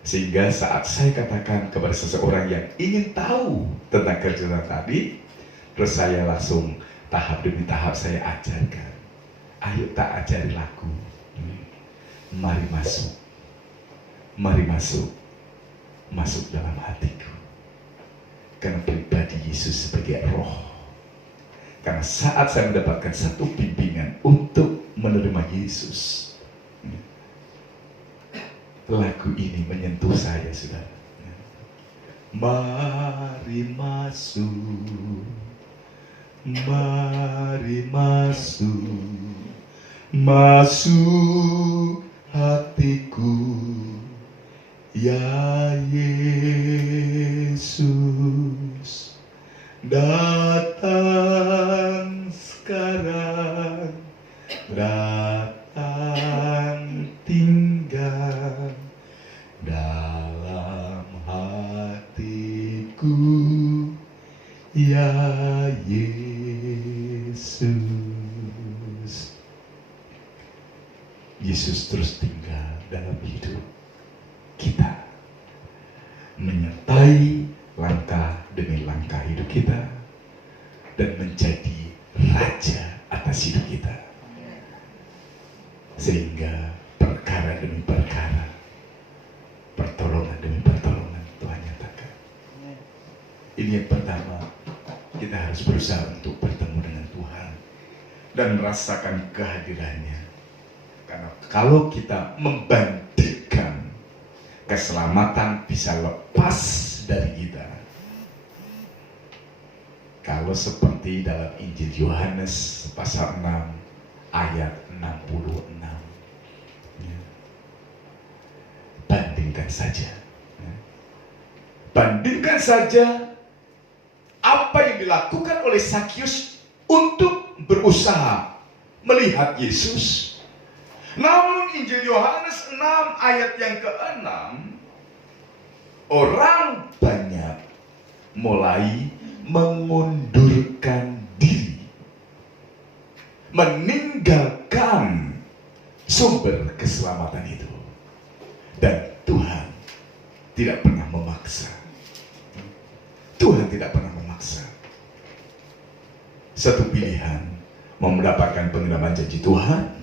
Sehingga saat saya katakan kepada seseorang yang ingin tahu tentang kehadiran tadi, terus saya langsung tahap demi tahap saya ajarkan. Ayo tak ajari lagu. Mari masuk. Mari masuk. Masuk dalam hatiku. Karena pribadi Yesus sebagai roh. Karena saat saya mendapatkan satu bimbingan untuk menerima Yesus, lagu ini menyentuh saya, saudara. Mari masuk, mari masuk, masuk hatiku, ya Yesus, datang sekarang, datang tinggal dalam hatiku, ya Yesus. Yesus terus tinggal dalam hidup kita, menyertai langkah demi langkah hidup kita, dan menjadi raja atas hidup kita. Sehingga perkara demi perkara, pertolongan demi pertolongan Tuhan nyatakan. Ini yang pertama, kita harus berusaha untuk bertemu dengan Tuhan dan merasakan kehadirannya. Karena kalau kita membandingkan, keselamatan bisa lepas dari kita. Kalau seperti dalam Injil Yohanes pasal 6 ayat 66. Ya. Bandingkan saja. Ya. Bandingkan saja apa yang dilakukan oleh Sakyus untuk berusaha melihat Yesus. Namun Injil Yohanes 6 ayat yang ke-6, orang banyak mulai mengundurkan diri, meninggalkan sumber keselamatan itu. Dan Tuhan tidak pernah memaksa. Tuhan tidak pernah memaksa. Satu pilihan, mau mendapatkan penggenapan janji Tuhan,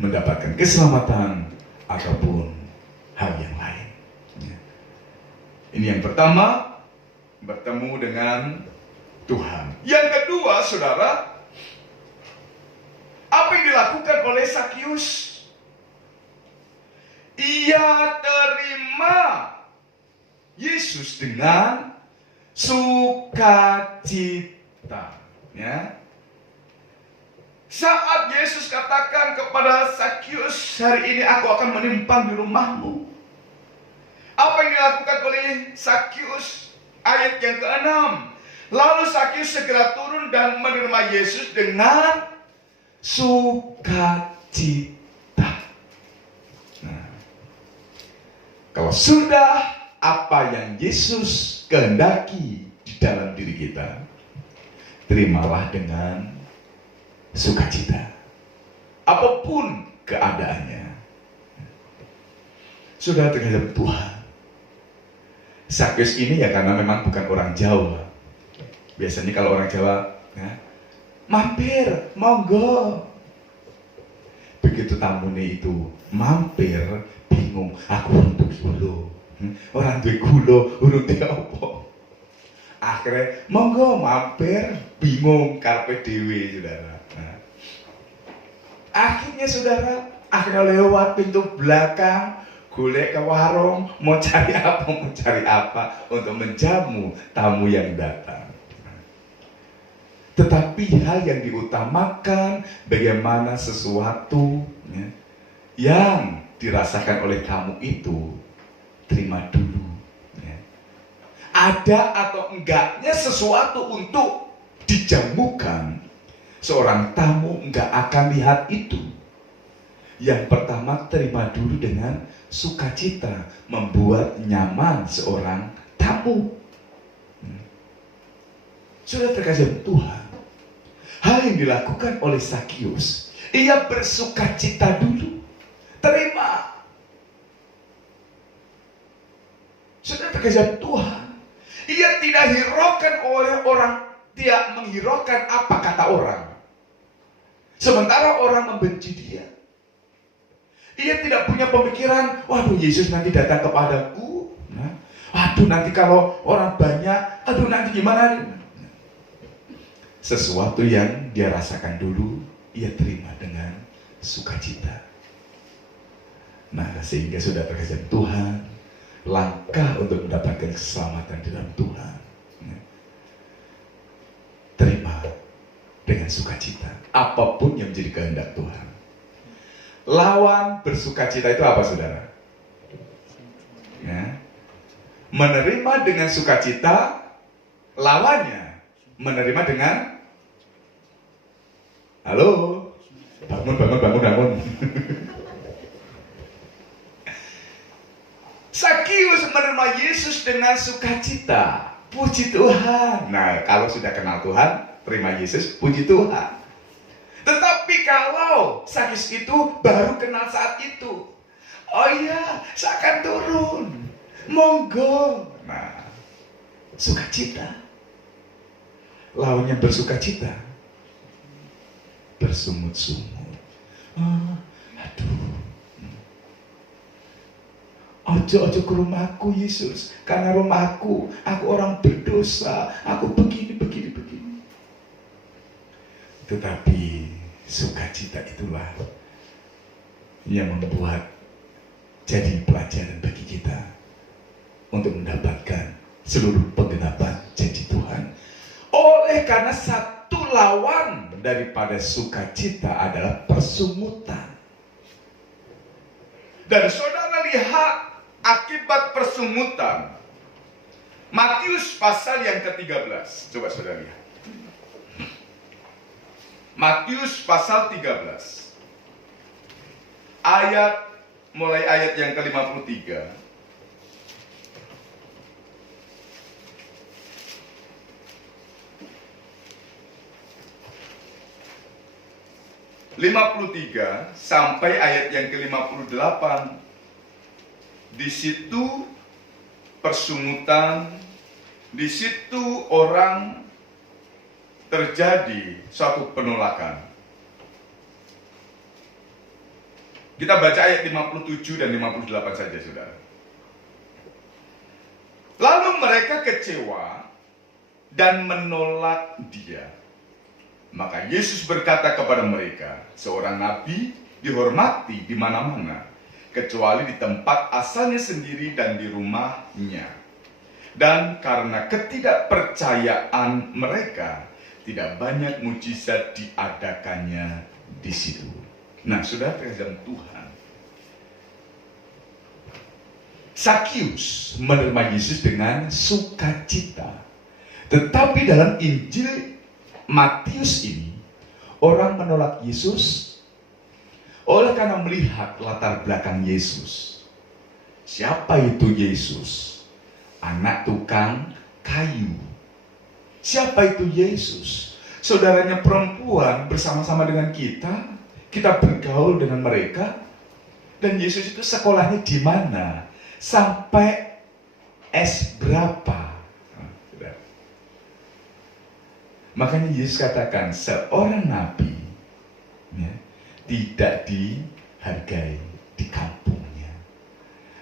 mendapatkan keselamatan, ataupun hal yang lain. Ini yang pertama, bertemu dengan Tuhan. Yang kedua, saudara, apa yang dilakukan oleh Sakyus? Ia terima Yesus dengan sukacita. Ya. Saat Yesus katakan kepada Sakyus, hari ini aku akan menimpang di rumahmu. Apa yang dilakukan oleh Sakyus? Ayat yang ke-6. Lalu Sakyus segera turun dan menerima Yesus dengan sukacita. Nah, kalau sudah apa yang Yesus kehendaki di dalam diri kita, terimalah dengan sukacita. Apapun keadaannya. Sudah terhadap Tuhan. Sakyus ini ya karena memang bukan orang Jawa. Biasanya kalau orang Jawa, ya, mampir, monggo. Begitu tamunya itu mampir, bingung. Aku untuk gulo. Orang duwe gulo, urut apa? Akhirnya, monggo mampir, bingung karpe dewe, saudara. Nah, akhirnya saudara, lewat pintu belakang, golek ke warung, mau cari apa untuk menjamu tamu yang datang. Tetapi hal yang diutamakan, bagaimana sesuatu ya, yang dirasakan oleh kamu itu, terima dulu. Ya. Ada atau enggaknya sesuatu untuk dijamukan, seorang tamu enggak akan lihat itu. Yang pertama, terima dulu dengan sukacita, membuat nyaman seorang tamu. Sudah terkasih Tuhan, hal yang dilakukan oleh Sakyus, ia bersukacita dulu, terima. Sudah terkasih Tuhan, ia tidak hiraukan oleh orang, tidak menghiraukan apa kata orang. Sementara orang membenci dia. Ia tidak punya pemikiran, waduh Yesus nanti datang kepadaku. Nah, waduh nanti kalau orang banyak, aduh nanti gimana. Sesuatu yang dia rasakan dulu, ia terima dengan sukacita. Nah, sehingga sudah terkesan Tuhan, langkah untuk mendapatkan keselamatan dalam Tuhan. Terima dengan sukacita, apapun yang menjadi kehendak Tuhan. Lawan bersukacita itu apa, saudara? Ya. Menerima dengan sukacita, lawannya menerima dengan halo, bangun. Sakyus menerima Yesus dengan sukacita, puji Tuhan. Nah, kalau sudah kenal Tuhan, terima Yesus, puji Tuhan. Tetapi kalau Sakyus itu baru kenal saat itu, oh iya, saya akan turun, monggo. Nah, sukacita. Lawannya bersukacita, bersungut-sungut. Ojo ke rumahku Yesus, karena rumahku, aku orang berdosa, aku begini. Tetapi sukacita itulah yang membuat jadi pelajaran bagi kita untuk mendapatkan seluruh penggenapan janji Tuhan. Oleh karena satu lawan daripada sukacita adalah persungutan. Dan saudara lihat akibat persungutan. Matius pasal yang ke-13. Coba saudara lihat. Matius pasal 13. Mulai ayat yang ke-53. 53 sampai ayat yang ke-58. Di situ persungutan, di situ orang terjadi suatu penolakan. Kita baca ayat 57 dan 58 saja, saudara. Lalu mereka kecewa dan menolak dia. Maka Yesus berkata kepada mereka, seorang nabi dihormati di mana-mana, kecuali di tempat asalnya sendiri dan di rumahnya. Dan karena ketidakpercayaan mereka, tidak banyak mujizat diadakannya di situ. Nah, sudah terkasih Tuhan, Sakius menerima Yesus dengan sukacita. Tetapi dalam Injil Matius ini, orang menolak Yesus oleh karena melihat latar belakang Yesus. Siapa itu Yesus? Anak tukang kayu. Siapa itu Yesus? Saudaranya perempuan bersama-sama dengan kita bergaul dengan mereka, dan Yesus itu sekolahnya di mana? Sampai S berapa? Makanya Yesus katakan seorang nabi tidak dihargai di kampungnya.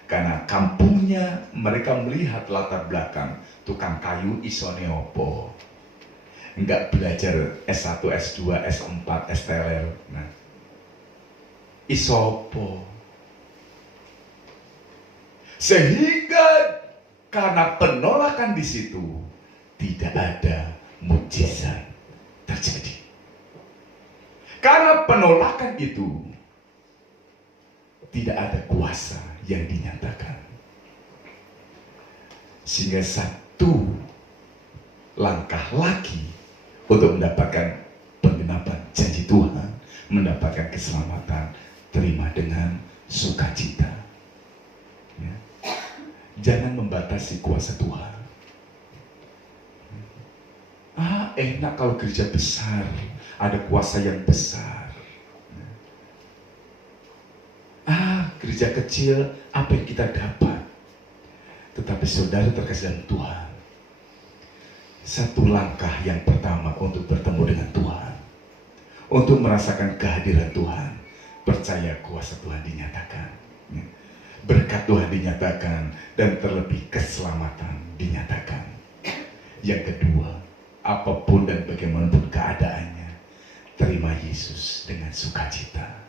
Karena kampungnya mereka melihat latar belakang tukang kayu isone opo. Enggak belajar S1, S2, S4, STLL. Nah, isopo. Sehingga karena penolakan di situ tidak ada mujizat terjadi. Karena penolakan itu tidak ada kuasa yang dinyatakan. Sehingga satu langkah lagi untuk mendapatkan penggenapan janji Tuhan, mendapatkan keselamatan, terima dengan sukacita. Ya. Jangan membatasi kuasa Tuhan. Enak kalau gereja besar, ada kuasa yang besar. Gereja kecil, apa yang kita dapat? Tetapi saudara terkasih dalam Tuhan, satu langkah yang pertama untuk bertemu dengan Tuhan, untuk merasakan kehadiran Tuhan, percaya kuasa Tuhan dinyatakan, berkat Tuhan dinyatakan, dan terlebih keselamatan dinyatakan. Yang kedua, apapun dan bagaimanapun keadaannya, terima Yesus dengan sukacita.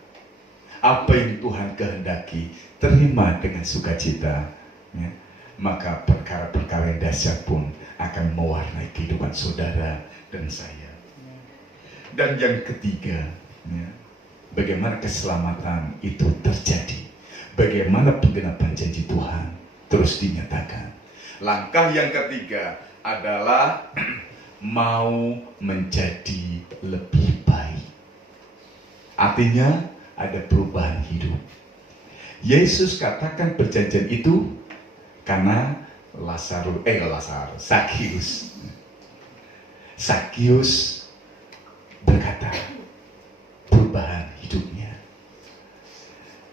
Apa yang Tuhan kehendaki, terima dengan sukacita. Ya. Maka perkara-perkara yang dahsyat pun akan mewarnai kehidupan saudara dan saya. Dan yang ketiga, ya, bagaimana keselamatan itu terjadi, bagaimana penggenapan janji Tuhan terus dinyatakan. Langkah yang ketiga adalah mau menjadi lebih baik. Artinya ada perubahan hidup. Yesus katakan perjanjian itu karena Sakius berkata perubahan hidupnya.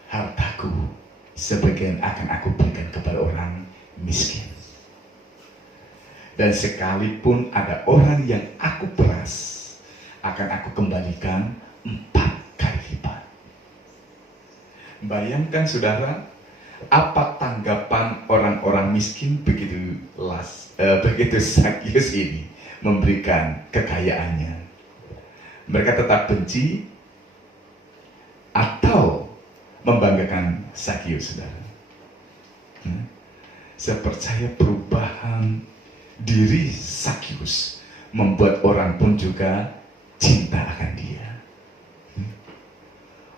Hartaku sebagian akan aku berikan kepada orang miskin. Dan sekalipun ada orang yang aku peras, akan aku kembalikan 4 kali lipat. Bayangkan saudara, apa tanggapan orang-orang miskin begitu Sakius ini memberikan kekayaannya? Mereka tetap benci atau membanggakan Zakius, saudara. Saya percaya perubahan diri Zakius membuat orang pun juga cinta akan dia.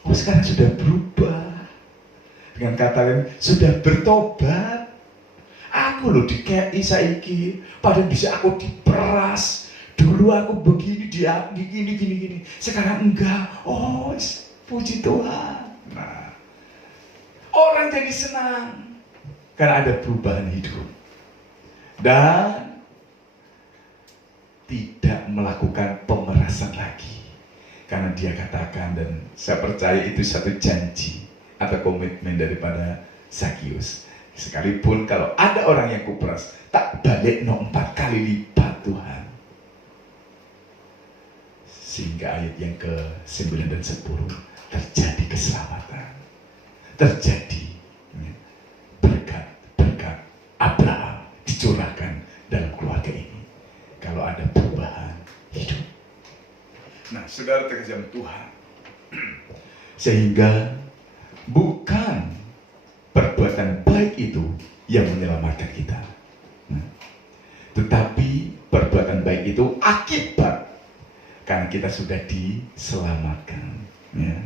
Oh, sekarang sudah berubah. Dengan kata lain, sudah bertobat. Aku loh dikei saiki, padahal bisa aku diperas. Dulu aku begini, dia gini. Sekarang enggak. Oh, puji Tuhan. Nah, orang jadi senang karena ada perubahan hidup dan tidak melakukan pemerasan lagi. Karena dia katakan, dan saya percaya itu satu janji atau komitmen daripada Zakius. Sekalipun kalau ada orang yang kuperas, tak balik 4 kali lipat Tuhan. Sehingga ayat yang ke-9 dan 10 terjadi keselamatan. Terjadi berkat Abraham dicurahkan dalam keluarga ini. Kalau ada perubahan hidup. Nah, saudara terkasih Tuhan. Sehingga bukan perbuatan baik itu yang menyelamatkan kita. Tetapi perbuatan baik itu akibat karena kita sudah diselamatkan. Ya.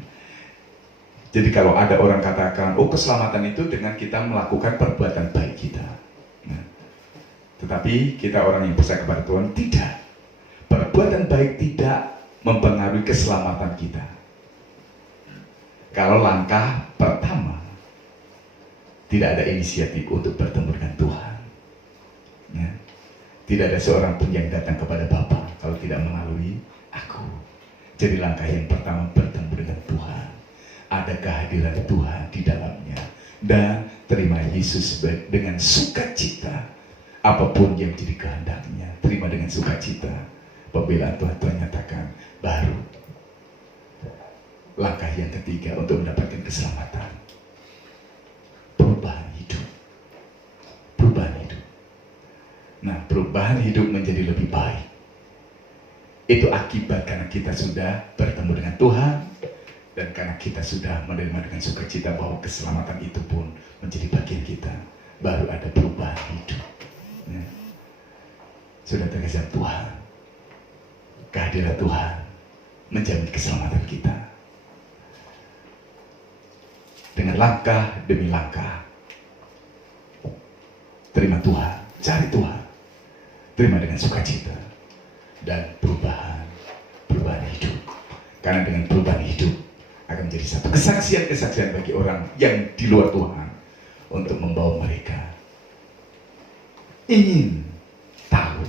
Jadi kalau ada orang katakan, oh keselamatan itu dengan kita melakukan perbuatan baik kita. Tetapi kita orang yang percaya kepada Tuhan, tidak. Perbuatan baik tidak mempengaruhi keselamatan kita. Kalau langkah pertama tidak ada inisiatif untuk bertemu dengan Tuhan, ya. Tidak ada seorang pun yang datang kepada Bapa kalau tidak melalui aku. Jadi langkah yang pertama bertemu dengan Tuhan, ada kehadiran Tuhan di dalamnya, dan terima Yesus dengan sukacita. Apapun yang jadi kehendaknya, terima dengan sukacita. Pembelaan Tuhan nyatakan, baru langkah yang ketiga untuk mendapatkan keselamatan, perubahan hidup. Nah, perubahan hidup menjadi lebih baik itu akibat karena kita sudah bertemu dengan Tuhan, dan karena kita sudah menerima dengan sukacita bahwa keselamatan itu pun menjadi bagian kita. Baru ada perubahan hidup, ya. Sudah terkasih Tuhan, kehadiran Tuhan menjamin keselamatan kita. Dengan langkah demi langkah, terima Tuhan, cari Tuhan, terima dengan sukacita, dan perubahan hidup. Karena dengan perubahan hidup akan menjadi satu kesaksian bagi orang yang di luar Tuhan, untuk membawa mereka ingin tahu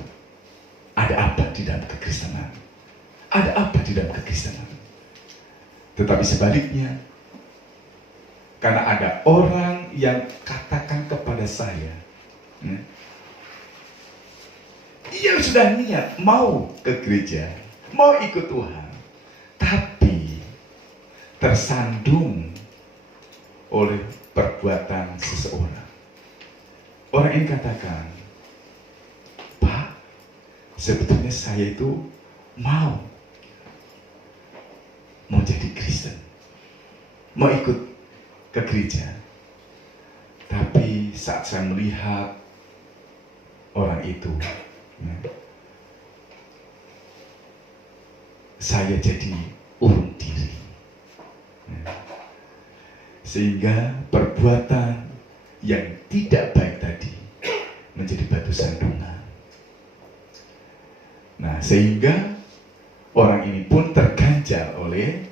ada apa di dalam kekristenan, ada apa di dalam kekristenan. Tetapi sebaliknya, karena ada orang yang katakan kepada saya, ia sudah niat mau ke gereja, mau ikut Tuhan, tapi tersandung oleh perbuatan seseorang. Orang ini katakan, Pak, sebetulnya saya itu mau jadi Kristen, mau ikut ke gereja, tapi saat saya melihat orang itu, saya jadi urung diri, sehingga perbuatan yang tidak baik tadi menjadi batu sandungan. Nah, sehingga orang ini pun terganjal oleh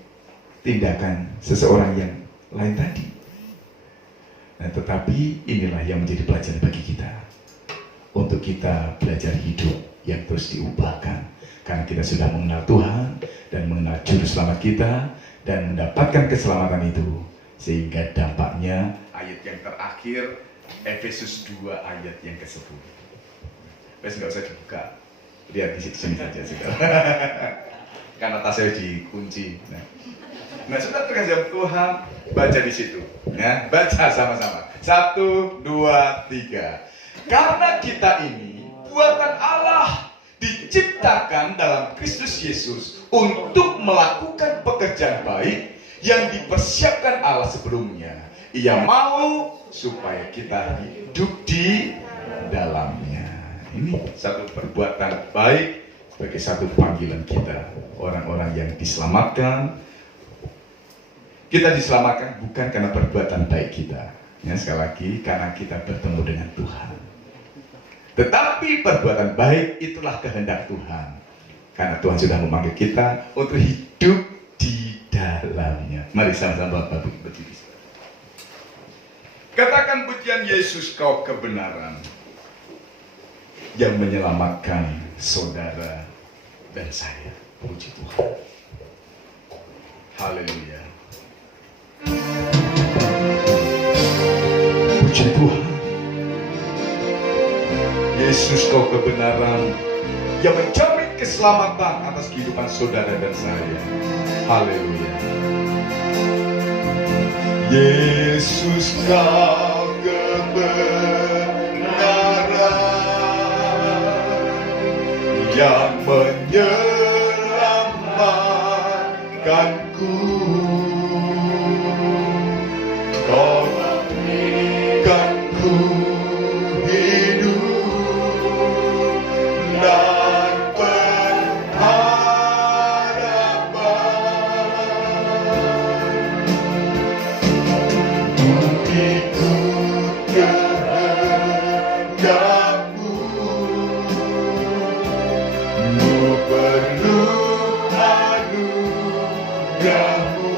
tindakan seseorang yang lain tadi. Nah, tetapi inilah yang menjadi pelajaran bagi kita, untuk kita belajar hidup yang terus diubahkan, karena kita sudah mengenal Tuhan dan mengenal Juru Selamat kita, dan mendapatkan keselamatan itu, sehingga dampaknya ayat yang terakhir Efesus 2 ayat yang ke-10. Wes nggak usah dibuka, lihat di sini saja sudah. Karena tasnya dikunci. Nah, sudah terkasih Tuhan, baca di situ, ya, baca sama-sama. 1, 2, 3. Karena kita ini buatan Allah, diciptakan dalam Kristus Yesus untuk melakukan pekerjaan baik yang dipersiapkan Allah sebelumnya. Ia mau supaya kita hidup di dalamnya. Ini satu perbuatan baik sebagai satu panggilan kita. Orang-orang yang diselamatkan, kita diselamatkan bukan karena perbuatan baik kita, ya, sekali lagi karena kita bertemu dengan Tuhan. Tetapi perbuatan baik itulah kehendak Tuhan, karena Tuhan sudah memanggil kita untuk hidup di dalamnya. Mari sama-sama berdiri. Katakan pujian Yesus, kau kebenaran yang menyelamatkan saudara dan saya. Puji Tuhan. Haleluya. Puji Tuhan. Yesus, kau kebenaran yang menjamin keselamatan atas kehidupan saudara dan saya. Haleluya. Yesus, kau kebenaran yang menyelamatkanku. Kau memberikanku hidup dan pengharapan. Ikut kehendakmu, ku perlu anugerahmu.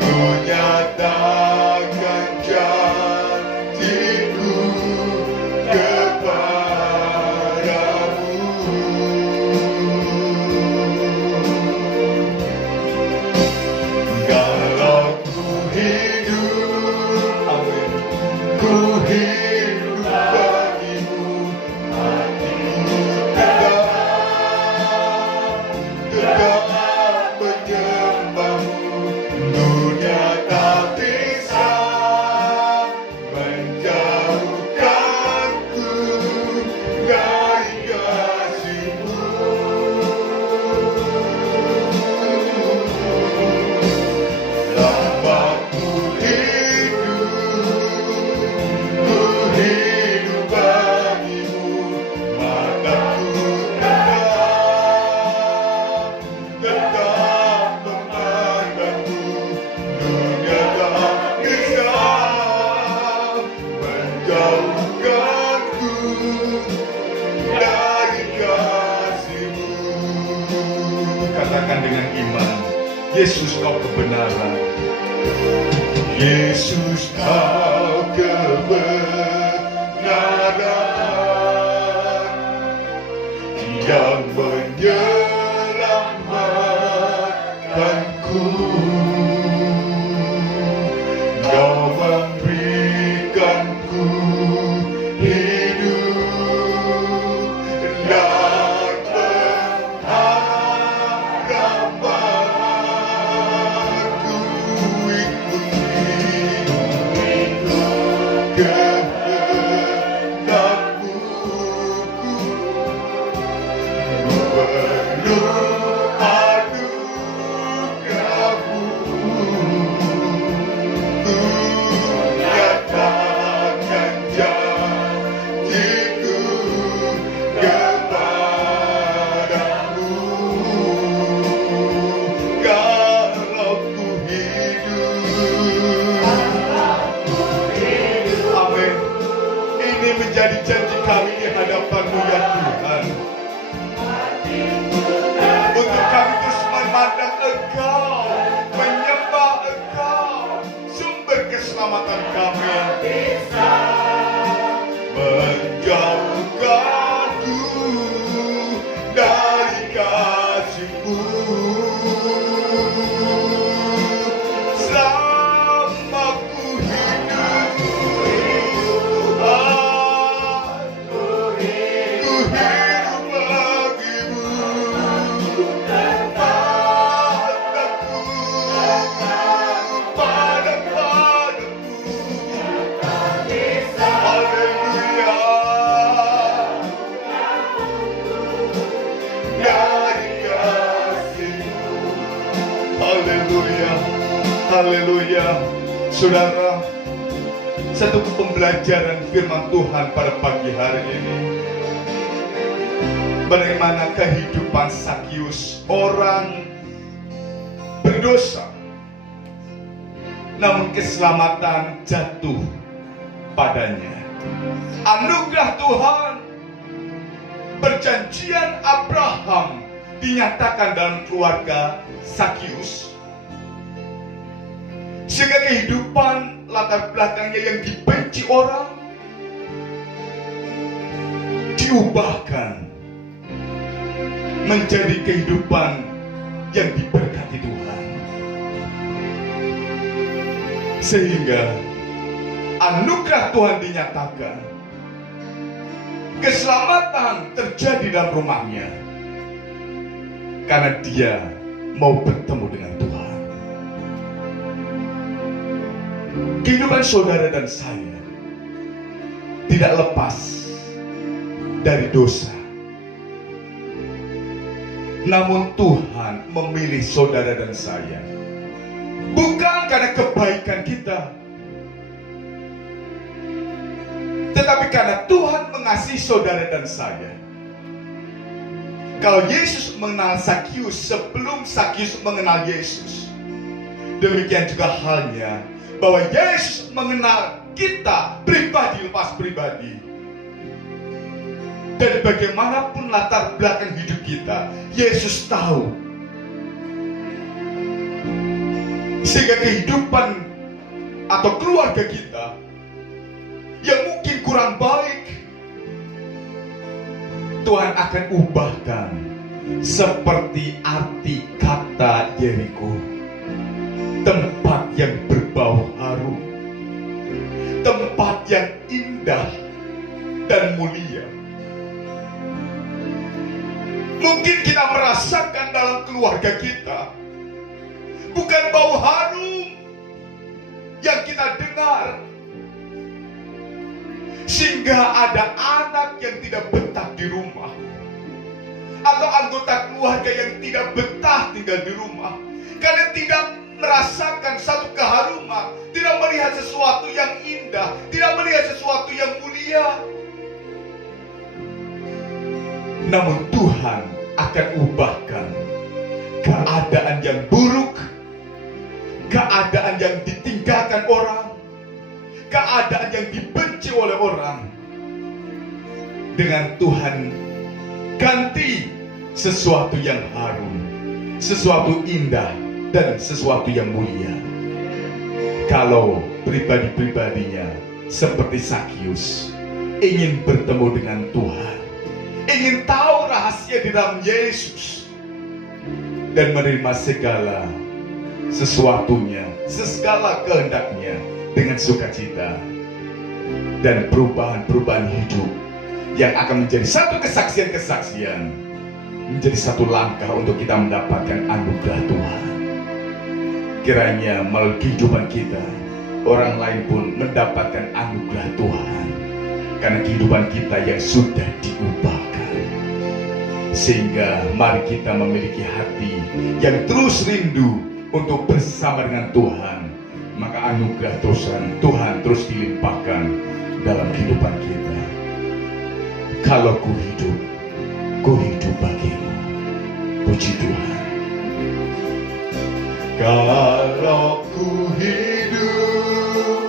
Ku nyatakan janjiku kepadamu. Kalau ku hidup, amin, ku hidup bagimu, hatiku tegak menyembahmu. Dunia tak bisa menjauhkanku dari kasih-Mu. Lama ku hidup bagimu, mataku tetap memandangmu. Dunia tak bisa menjauhkanku dari kasih-Mu. Katakan dengan iman, Yesus, kau kebenaran. Yesus, kau kebenaran yang menyelamatkanku. Kau memberikanku hidup dan pengharapan. Ku ikuti kehendakmu, ku perlu anugerahmu. Ku nyatakan janjiku kepadamu. Kalau ku hidup, amin. Ini menjadi janji kami di hadapan-Mu ya Tuhan. Untuk kami terus memandang Engkau, menyembah Engkau, sumber keselamatan kami. Menjauhkanku dari kasih-Mu. Selama ku hidup, Tuhan, ku hidup bagimu. Mataku padamu. Haleluya. Dari kasih-Mu. Haleluya. Saudara, satu pembelajaran firman Tuhan pada pagi hari ini, bagaimana kehidupan Sakius, orang berdosa, namun keselamatan jatuh padanya. Anugerah Tuhan, perjanjian Abraham dinyatakan dalam keluarga Sakius, sehingga kehidupan latar belakangnya yang dibenci orang diubahkan menjadi kehidupan yang diberkati Tuhan, sehingga anugerah Tuhan dinyatakan, keselamatan terjadi dalam rumahnya karena dia mau bertemu dengan Tuhan. Kehidupan saudara dan saya tidak lepas dari dosa. Namun Tuhan memilih saudara dan saya bukan karena kebaikan kita, tetapi karena Tuhan mengasihi saudara dan saya. Kalau Yesus mengenal Sakius sebelum Sakius mengenal Yesus, demikian juga halnya bahwa Yesus mengenal kita pribadi lepas pribadi. Dan bagaimanapun latar belakang hidup kita, Yesus tahu. Sehingga kehidupan atau keluarga kita yang mungkin kurang baik, Tuhan akan ubahkan seperti arti kata Yeriko, tempat yang berbau harum, tempat yang indah dan mulia. Mungkin kita merasakan dalam keluarga kita bukan bau harum yang kita dengar, sehingga ada anak yang tidak betah di rumah, atau anggota keluarga yang tidak betah tinggal di rumah karena tidak merasakan satu keharuman, tidak melihat sesuatu yang indah, tidak melihat sesuatu yang mulia. Namun Tuhan akan ubahkan keadaan yang buruk, keadaan yang ditinggalkan orang, keadaan yang dibenci oleh orang, dengan Tuhan ganti sesuatu yang harum, sesuatu indah, dan sesuatu yang mulia. Kalau pribadi-pribadinya seperti Sakius ingin bertemu dengan Tuhan, ingin tahu rahasia di dalam Yesus, dan menerima segala sesuatunya, segala kehendaknya dengan sukacita, dan perubahan-perubahan hidup yang akan menjadi satu kesaksian-kesaksian, menjadi satu langkah untuk kita mendapatkan anugerah Tuhan. Kiranya melalui kehidupan kita, orang lain pun mendapatkan anugerah Tuhan, karena kehidupan kita yang sudah diubahkan. Sehingga mari kita memiliki hati yang terus rindu untuk bersama dengan Tuhan, maka anugerah Tuhan terus dilimpahkan dalam kehidupan kita. Kalau ku hidup bagimu. Puji Tuhan. Kalau ku hidup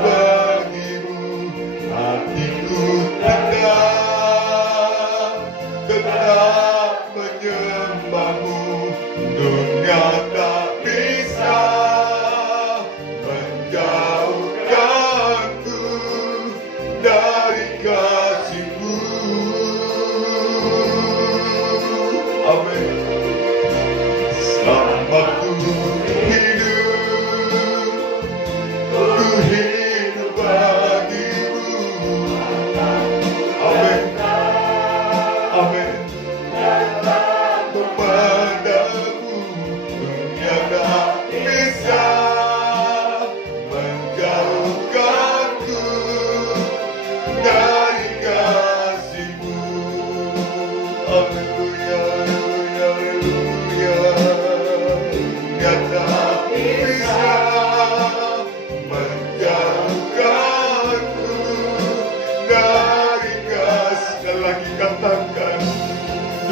bagimu, hatiku tetap menyembahmu. Dunia tak bisa menjauhkanku dari kasih-Mu. Amin. Selama ku hidup bagimu. Amin. Amin. Kepadamu dunia tak bisa menjauhkanku dari kasih-Mu. Haleluya, haleluya.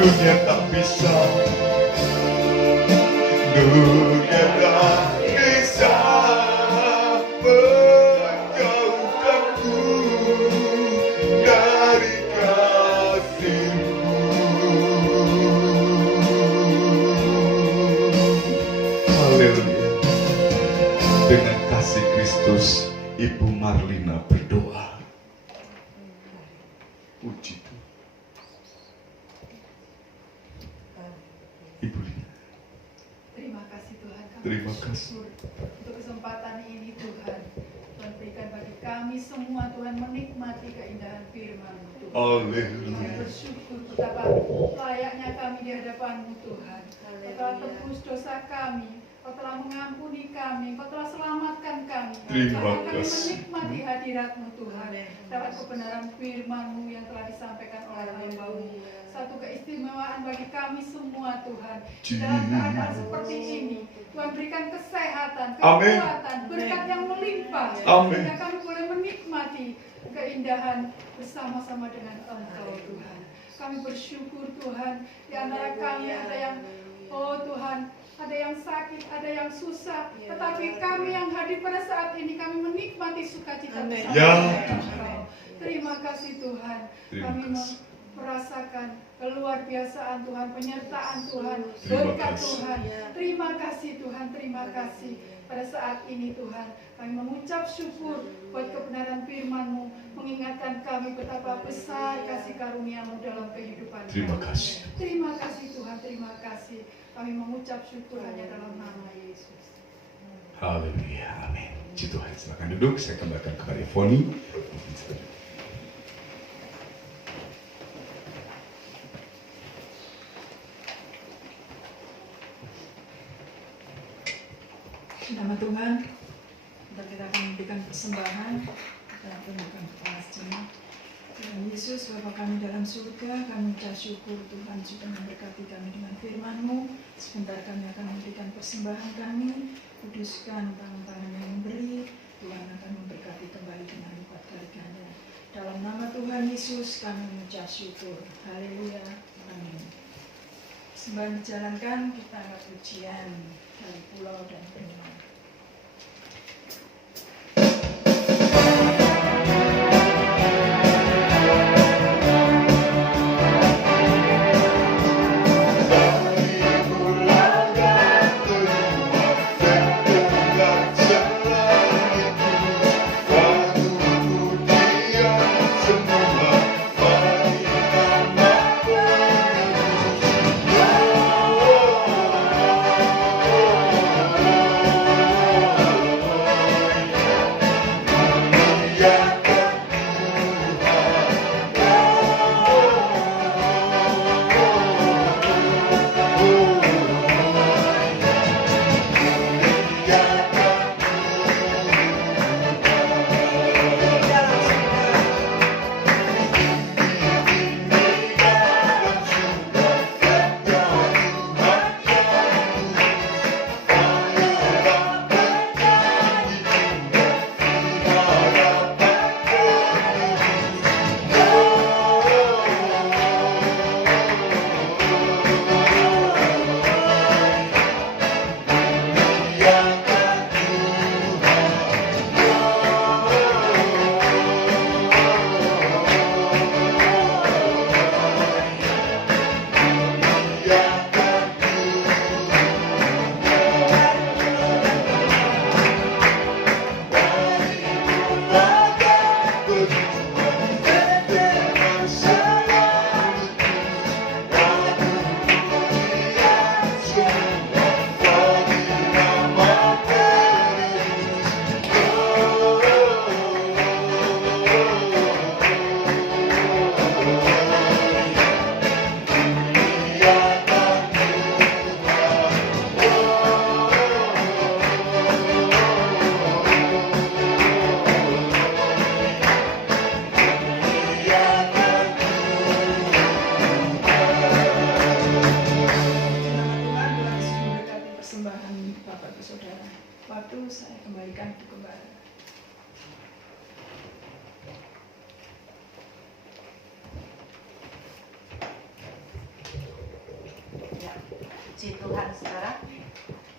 dunia tak bisa, dunia tak bisa menjauhkanku dari kasih-Mu. Haleluya. Dengan kasih Kristus, Ibu Marlina berdoa. Puji Tuhan. Ibu Lina, Terima kasih Tuhan, kami Terima kasih. bersyukur untuk kesempatan ini Tuhan. Tuhan berikan bagi kami semua Tuhan menikmati keindahan firman-Mu Tuhan. Kami haleluya. bersyukur betapa layaknya kami di hadapan-Mu Tuhan. Kau telah tebus dosa kami, Kau telah mengampuni kami, Kau telah selamatkan kami. Terima Karena kami kasih. menikmati hadirat-Mu Tuhan. Lewat kebenaran firman-Mu yang telah disampaikan oleh hamba-Mu. Satu keistimewaan bagi kami semua Tuhan. Dalam keadaan seperti ini, Tuhan berikan kesehatan, Amin. kekuatan, berkat yang melimpah. Amin. Sehingga kami boleh menikmati keindahan bersama-sama dengan Engkau Tuhan. Kami bersyukur Tuhan, di antara kami ada yang, oh Tuhan, ada yang sakit, ada yang susah. Tetapi kami yang hadir pada saat ini, kami menikmati sukacita bersama Ya, dengan Engkau. Terima kasih Tuhan. Terima Kami kasih. merasakan keluar biasaan Tuhan, penyertaan Tuhan, Terima berkat kasih. Tuhan. Terima kasih Tuhan, terima kasih. Pada saat ini Tuhan, kami mengucap syukur buat kebenaran firman-Mu, mengingatkan kami betapa besar kasih karunia-Mu dalam kehidupan Terima kami. kasih. Terima kasih Tuhan, terima kasih. Kami mengucap syukur hanya dalam nama Yesus. Haleluya. Amin. Puji Tuhan. Silakan duduk. Saya kembalikan kepada Foni. Nama Tuhan, kita akan memberikan persembahan, kita akan memberikan kepala jemaat. Tuhan Yesus, Bapa kami dalam surga, kami ucap syukur Tuhan sudah memberkati kami dengan firman-Mu. Sebentar kami akan memberikan persembahan kami, kuduskan tangan-tangan yang memberi, Tuhan akan memberkati kembali dengan lipat kali ganda. Dalam nama Tuhan Yesus kami mengucap syukur. Haleluya. Amin. Sembahan dijalankan, kita angkat pujian dari pulau dan benua. Saya kembalikan ke gembala. Puji Tuhan saudara,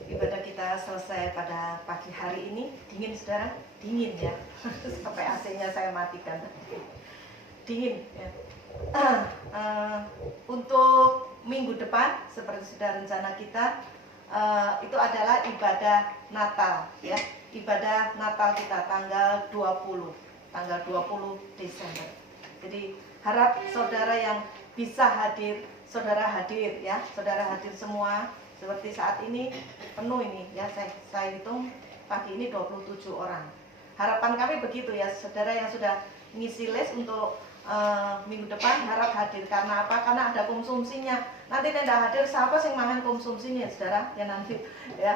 ibadah kita selesai pada pagi hari ini. Dingin saudara? Dingin ya. Sampai AC-nya saya matikan. Dingin ya. Untuk minggu depan seperti sudah rencana kita, itu adalah ibadah Natal ya. Ibadah Natal kita tanggal 20 Desember. Jadi harap saudara yang bisa hadir, saudara hadir ya, saudara hadir semua. Seperti saat ini penuh ini ya, saya hitung pagi ini 27 orang. Harapan kami begitu ya, saudara yang sudah ngisi list untuk minggu depan harap hadir. Karena apa? Karena ada konsumsinya. Nanti tidak hadir siapa sih mangan konsumsinya saudara ya nanti ya.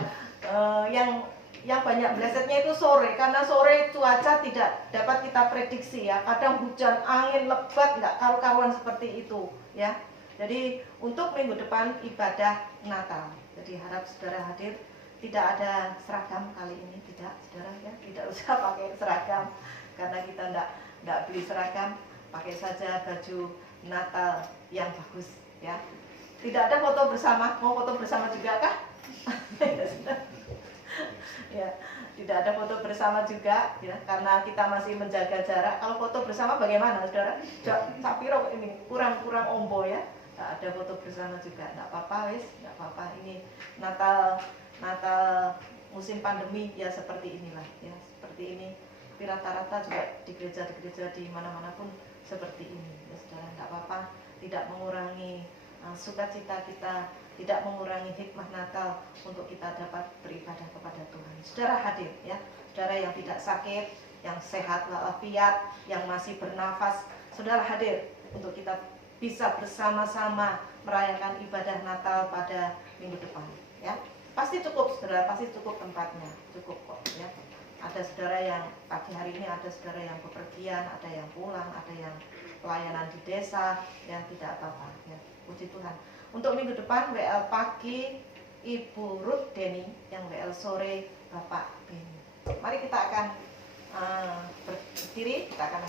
Yang banyak blesetnya itu sore, karena sore cuaca tidak dapat kita prediksi ya. Kadang hujan, angin, lebat, nggak karu-karuan seperti itu ya. Jadi untuk minggu depan ibadah Natal. Jadi harap saudara hadir. Tidak ada seragam kali ini, tidak saudara ya. Tidak usah pakai seragam karena kita nggak beli seragam. Pakai saja baju Natal yang bagus ya. Tidak ada foto bersama. Mau foto bersama juga kah? Ya, tidak ada foto bersama juga ya, karena kita masih menjaga jarak. Kalau foto bersama bagaimana saudara? Sapiro ini kurang ombo ya. Nggak ada foto bersama juga, nggak apa-apa wis, nggak apa-apa. Ini Natal musim pandemi ya, seperti inilah ya, seperti ini. Tapi rata-rata juga di gereja di mana-mana pun seperti ini ya saudara. Nggak apa-apa, tidak mengurangi sukacita kita, tidak mengurangi hikmah Natal untuk kita dapat beribadah kepada Tuhan. Saudara hadir ya, saudara yang tidak sakit, yang sehat walafiat, yang masih bernafas, saudara hadir untuk kita bisa bersama-sama merayakan ibadah Natal pada minggu depan ya. Pasti cukup saudara, pasti cukup tempatnya, cukup kok ya. Ada saudara yang pagi hari ini, ada saudara yang bepergian, ada yang pulang, ada yang pelayanan di desa, yang tidak apa-apa ya. Puji Tuhan. Untuk minggu depan WL pagi Ibu Ruth Deni, yang WL sore Bapak Beni. Mari kita akan berdiri, kita akan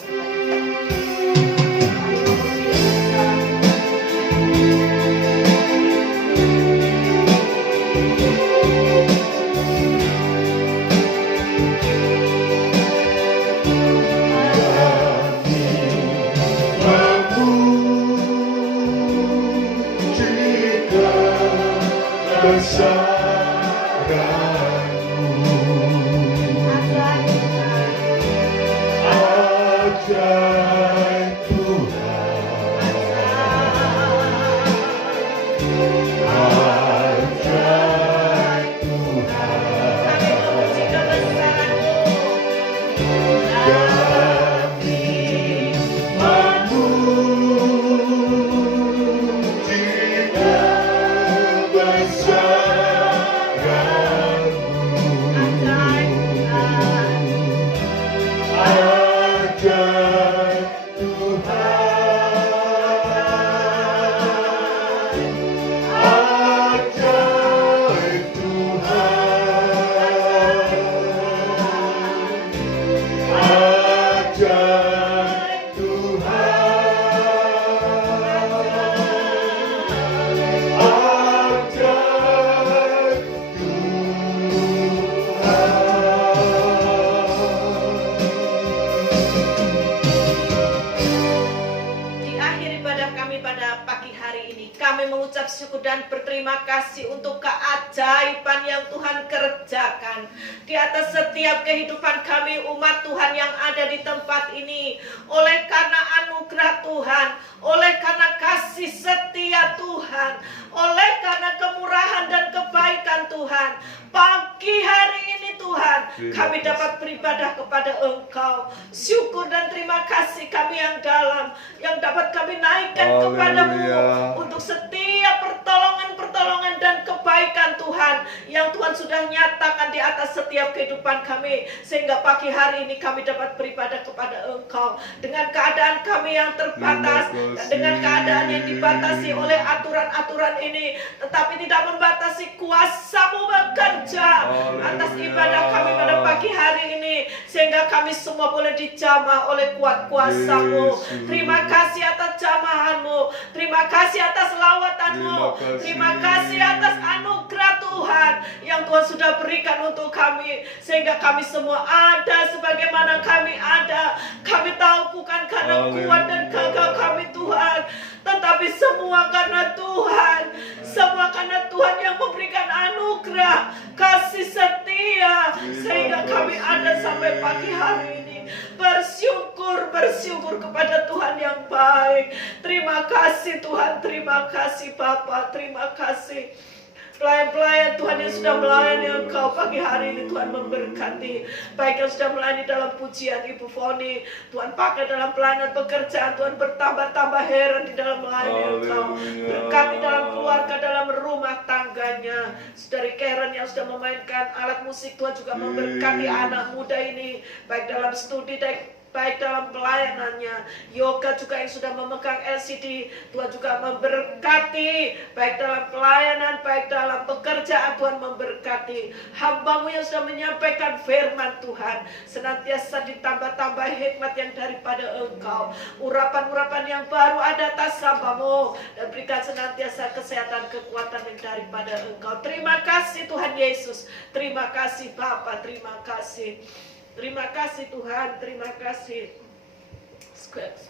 syukur dan berterima kasih untuk keajaiban yang Tuhan kerjakan di atas setiap kehidupan kami umat Tuhan yang ada di tempat ini. Oleh karena anugerah Tuhan, oleh karena kasih setia Tuhan, oleh karena kemurahan dan kebaikan Tuhan, pagi hari ini Tuhan kami dapat beribadah kepada Engkau. Syukur dan terima kasih kami yang dalam, yang dapat kami naikkan kepadamu untuk setiap pertolongan dan kebaikan Tuhan yang Tuhan sudah nyatakan Tuhan di atas setiap kehidupan kami, sehingga pagi hari ini kami dapat beribadah kepada Engkau dengan keadaan kami yang terbatas dan dengan keadaan yang dibatasi oleh aturan-aturan ini, tetapi tidak membatasi kuasa-Mu bekerja atas ibadah kami pada pagi hari ini, sehingga kami semua boleh dijamah oleh kuat kuasa-Mu. Terima kasih atas jamahan-Mu, terima kasih atas lawatan-Mu, terima kasih atas anugerah Tuhan yang Tuhan sudah berikan untuk kami, sehingga kami semua ada sebagaimana kami ada. Kami tahu bukan karena kuat dan gagah kami Tuhan, tetapi semua karena Tuhan, semua karena Tuhan yang memberikan anugerah, kasih setia, sehingga kami ada sampai pagi hari ini. Bersyukur kepada Tuhan yang baik. Terima kasih Tuhan, terima kasih Bapa, terima kasih. Pelayan-pelayan Tuhan yang sudah melayani Engkau pagi hari ini, Tuhan memberkati. Baik yang sudah melayani dalam pujian Ibu Foni, Tuhan pakai dalam pelayanan pekerjaan, Tuhan bertambah-tambah heran di dalam melayani Engkau. Berkati dalam keluarga, dalam rumah tangganya. Saudari Karen yang sudah memainkan alat musik, Tuhan juga memberkati anak muda ini, baik dalam studi, baik dalam pelayanannya. Yoga juga yang sudah memegang LCD, Tuhan juga memberkati, baik dalam pelayanan, baik dalam pekerjaan. Tuhan memberkati hamba-Mu yang sudah menyampaikan firman Tuhan, senantiasa ditambah-tambah hikmat yang daripada Engkau. Urapan-urapan yang baru ada atas hamba-Mu, dan berikan senantiasa kesehatan, kekuatan yang daripada Engkau. Terima kasih Tuhan Yesus, terima kasih Bapa, terima kasih. Terima kasih Tuhan, terima kasih.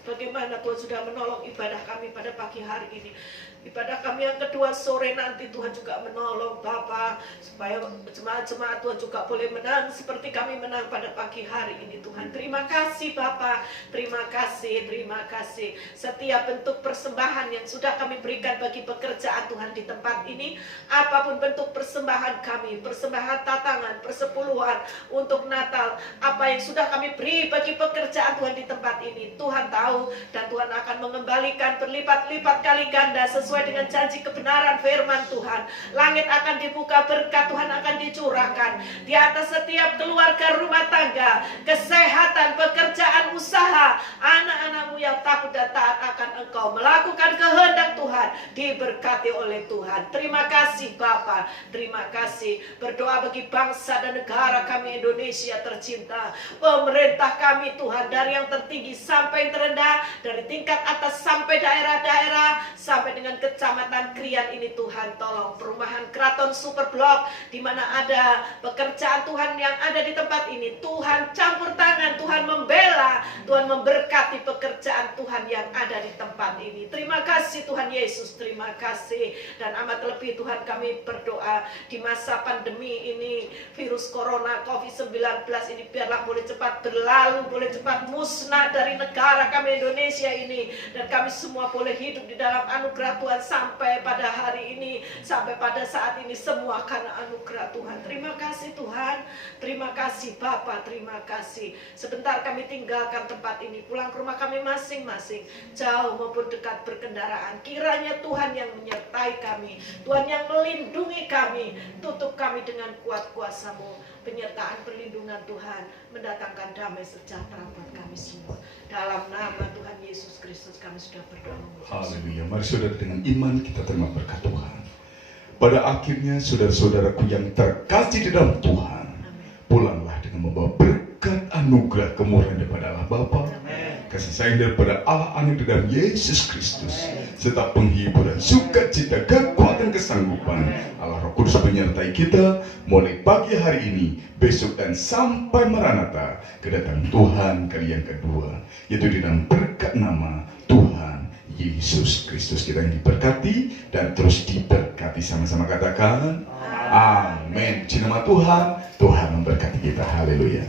Bagaimana Tuhan sudah menolong ibadah kami pada pagi hari ini. Ibadah kami yang kedua sore nanti Tuhan juga menolong Bapa, supaya jemaat-jemaat Tuhan juga boleh menang seperti kami menang pada pagi hari ini Tuhan. Terima kasih Bapa, terima kasih, terima kasih. Setiap bentuk persembahan yang sudah kami berikan bagi pekerjaan Tuhan di tempat ini, apapun bentuk persembahan kami, persembahan tatangan, persepuluhan untuk Natal, apa yang sudah kami beri bagi pekerjaan Tuhan di tempat ini, Tuhan tahu, dan Tuhan akan mengembalikan berlipat-lipat kali ganda sesuai dengan janji kebenaran firman Tuhan. Langit akan dibuka, berkat Tuhan akan dicurahkan di atas setiap keluarga rumah tangga, kesehatan, pekerjaan, usaha. Anak-anak-Mu yang takut dan taat akan Engkau, melakukan kehendak Tuhan, diberkati oleh Tuhan. Terima kasih Bapa, terima kasih. Berdoa bagi bangsa dan negara kami Indonesia tercinta, pemerintah kami Tuhan, dari yang tertinggi sampai yang terendah, dari tingkat atas sampai daerah-daerah, sampai dengan kecamatan Krian ini Tuhan. Tolong perumahan Keraton Super Blok, di mana ada pekerjaan Tuhan yang ada di tempat ini, Tuhan campur tangan, Tuhan membela, Tuhan memberkati pekerjaan Tuhan yang ada di tempat ini. Terima kasih Tuhan Yesus, terima kasih. Dan amat lebih Tuhan kami berdoa di masa pandemi ini, virus corona COVID-19 ini biarlah boleh cepat berlalu, boleh cepat musnah dari negara kami Indonesia ini, dan kami semua boleh hidup di dalam anugerah Tuhan sampai pada hari ini, sampai pada saat ini, semua karena anugerah Tuhan. Terima kasih Tuhan, terima kasih Bapa, terima kasih. Sebentar kami tinggalkan tempat ini, pulang ke rumah kami masing-masing, jauh maupun dekat berkendaraan. Kiranya Tuhan yang menyertai kami, Tuhan yang melindungi kami, tutup kami dengan kuat kuasa-Mu. Penyertaan perlindungan Tuhan mendatangkan damai sejahtera buat kami semua. Dalam nama Tuhan Yesus Kristus kami sudah berdoa. Haleluya. Mari saudara, dengan iman kita terima berkat Tuhan. Pada akhirnya saudara-saudaraku yang terkasih di dalam Tuhan, pulanglah dengan membawa berkat anugerah kemurahan daripada Allah Bapa, kasih sayang daripada Allah Anak di dalam Yesus Kristus, serta penghiburan, sukacita, kekuatan, kesanggupan Allah Roh Kudus menyertai kita mulai pagi hari ini, besok, dan sampai Maranatha, kedatangan Tuhan kali yang kedua, yaitu di dalam berkat nama Tuhan Yesus Kristus. Kita yang diberkati dan terus diberkati, sama-sama katakan amin. Di nama Tuhan, Tuhan memberkati kita. Haleluya.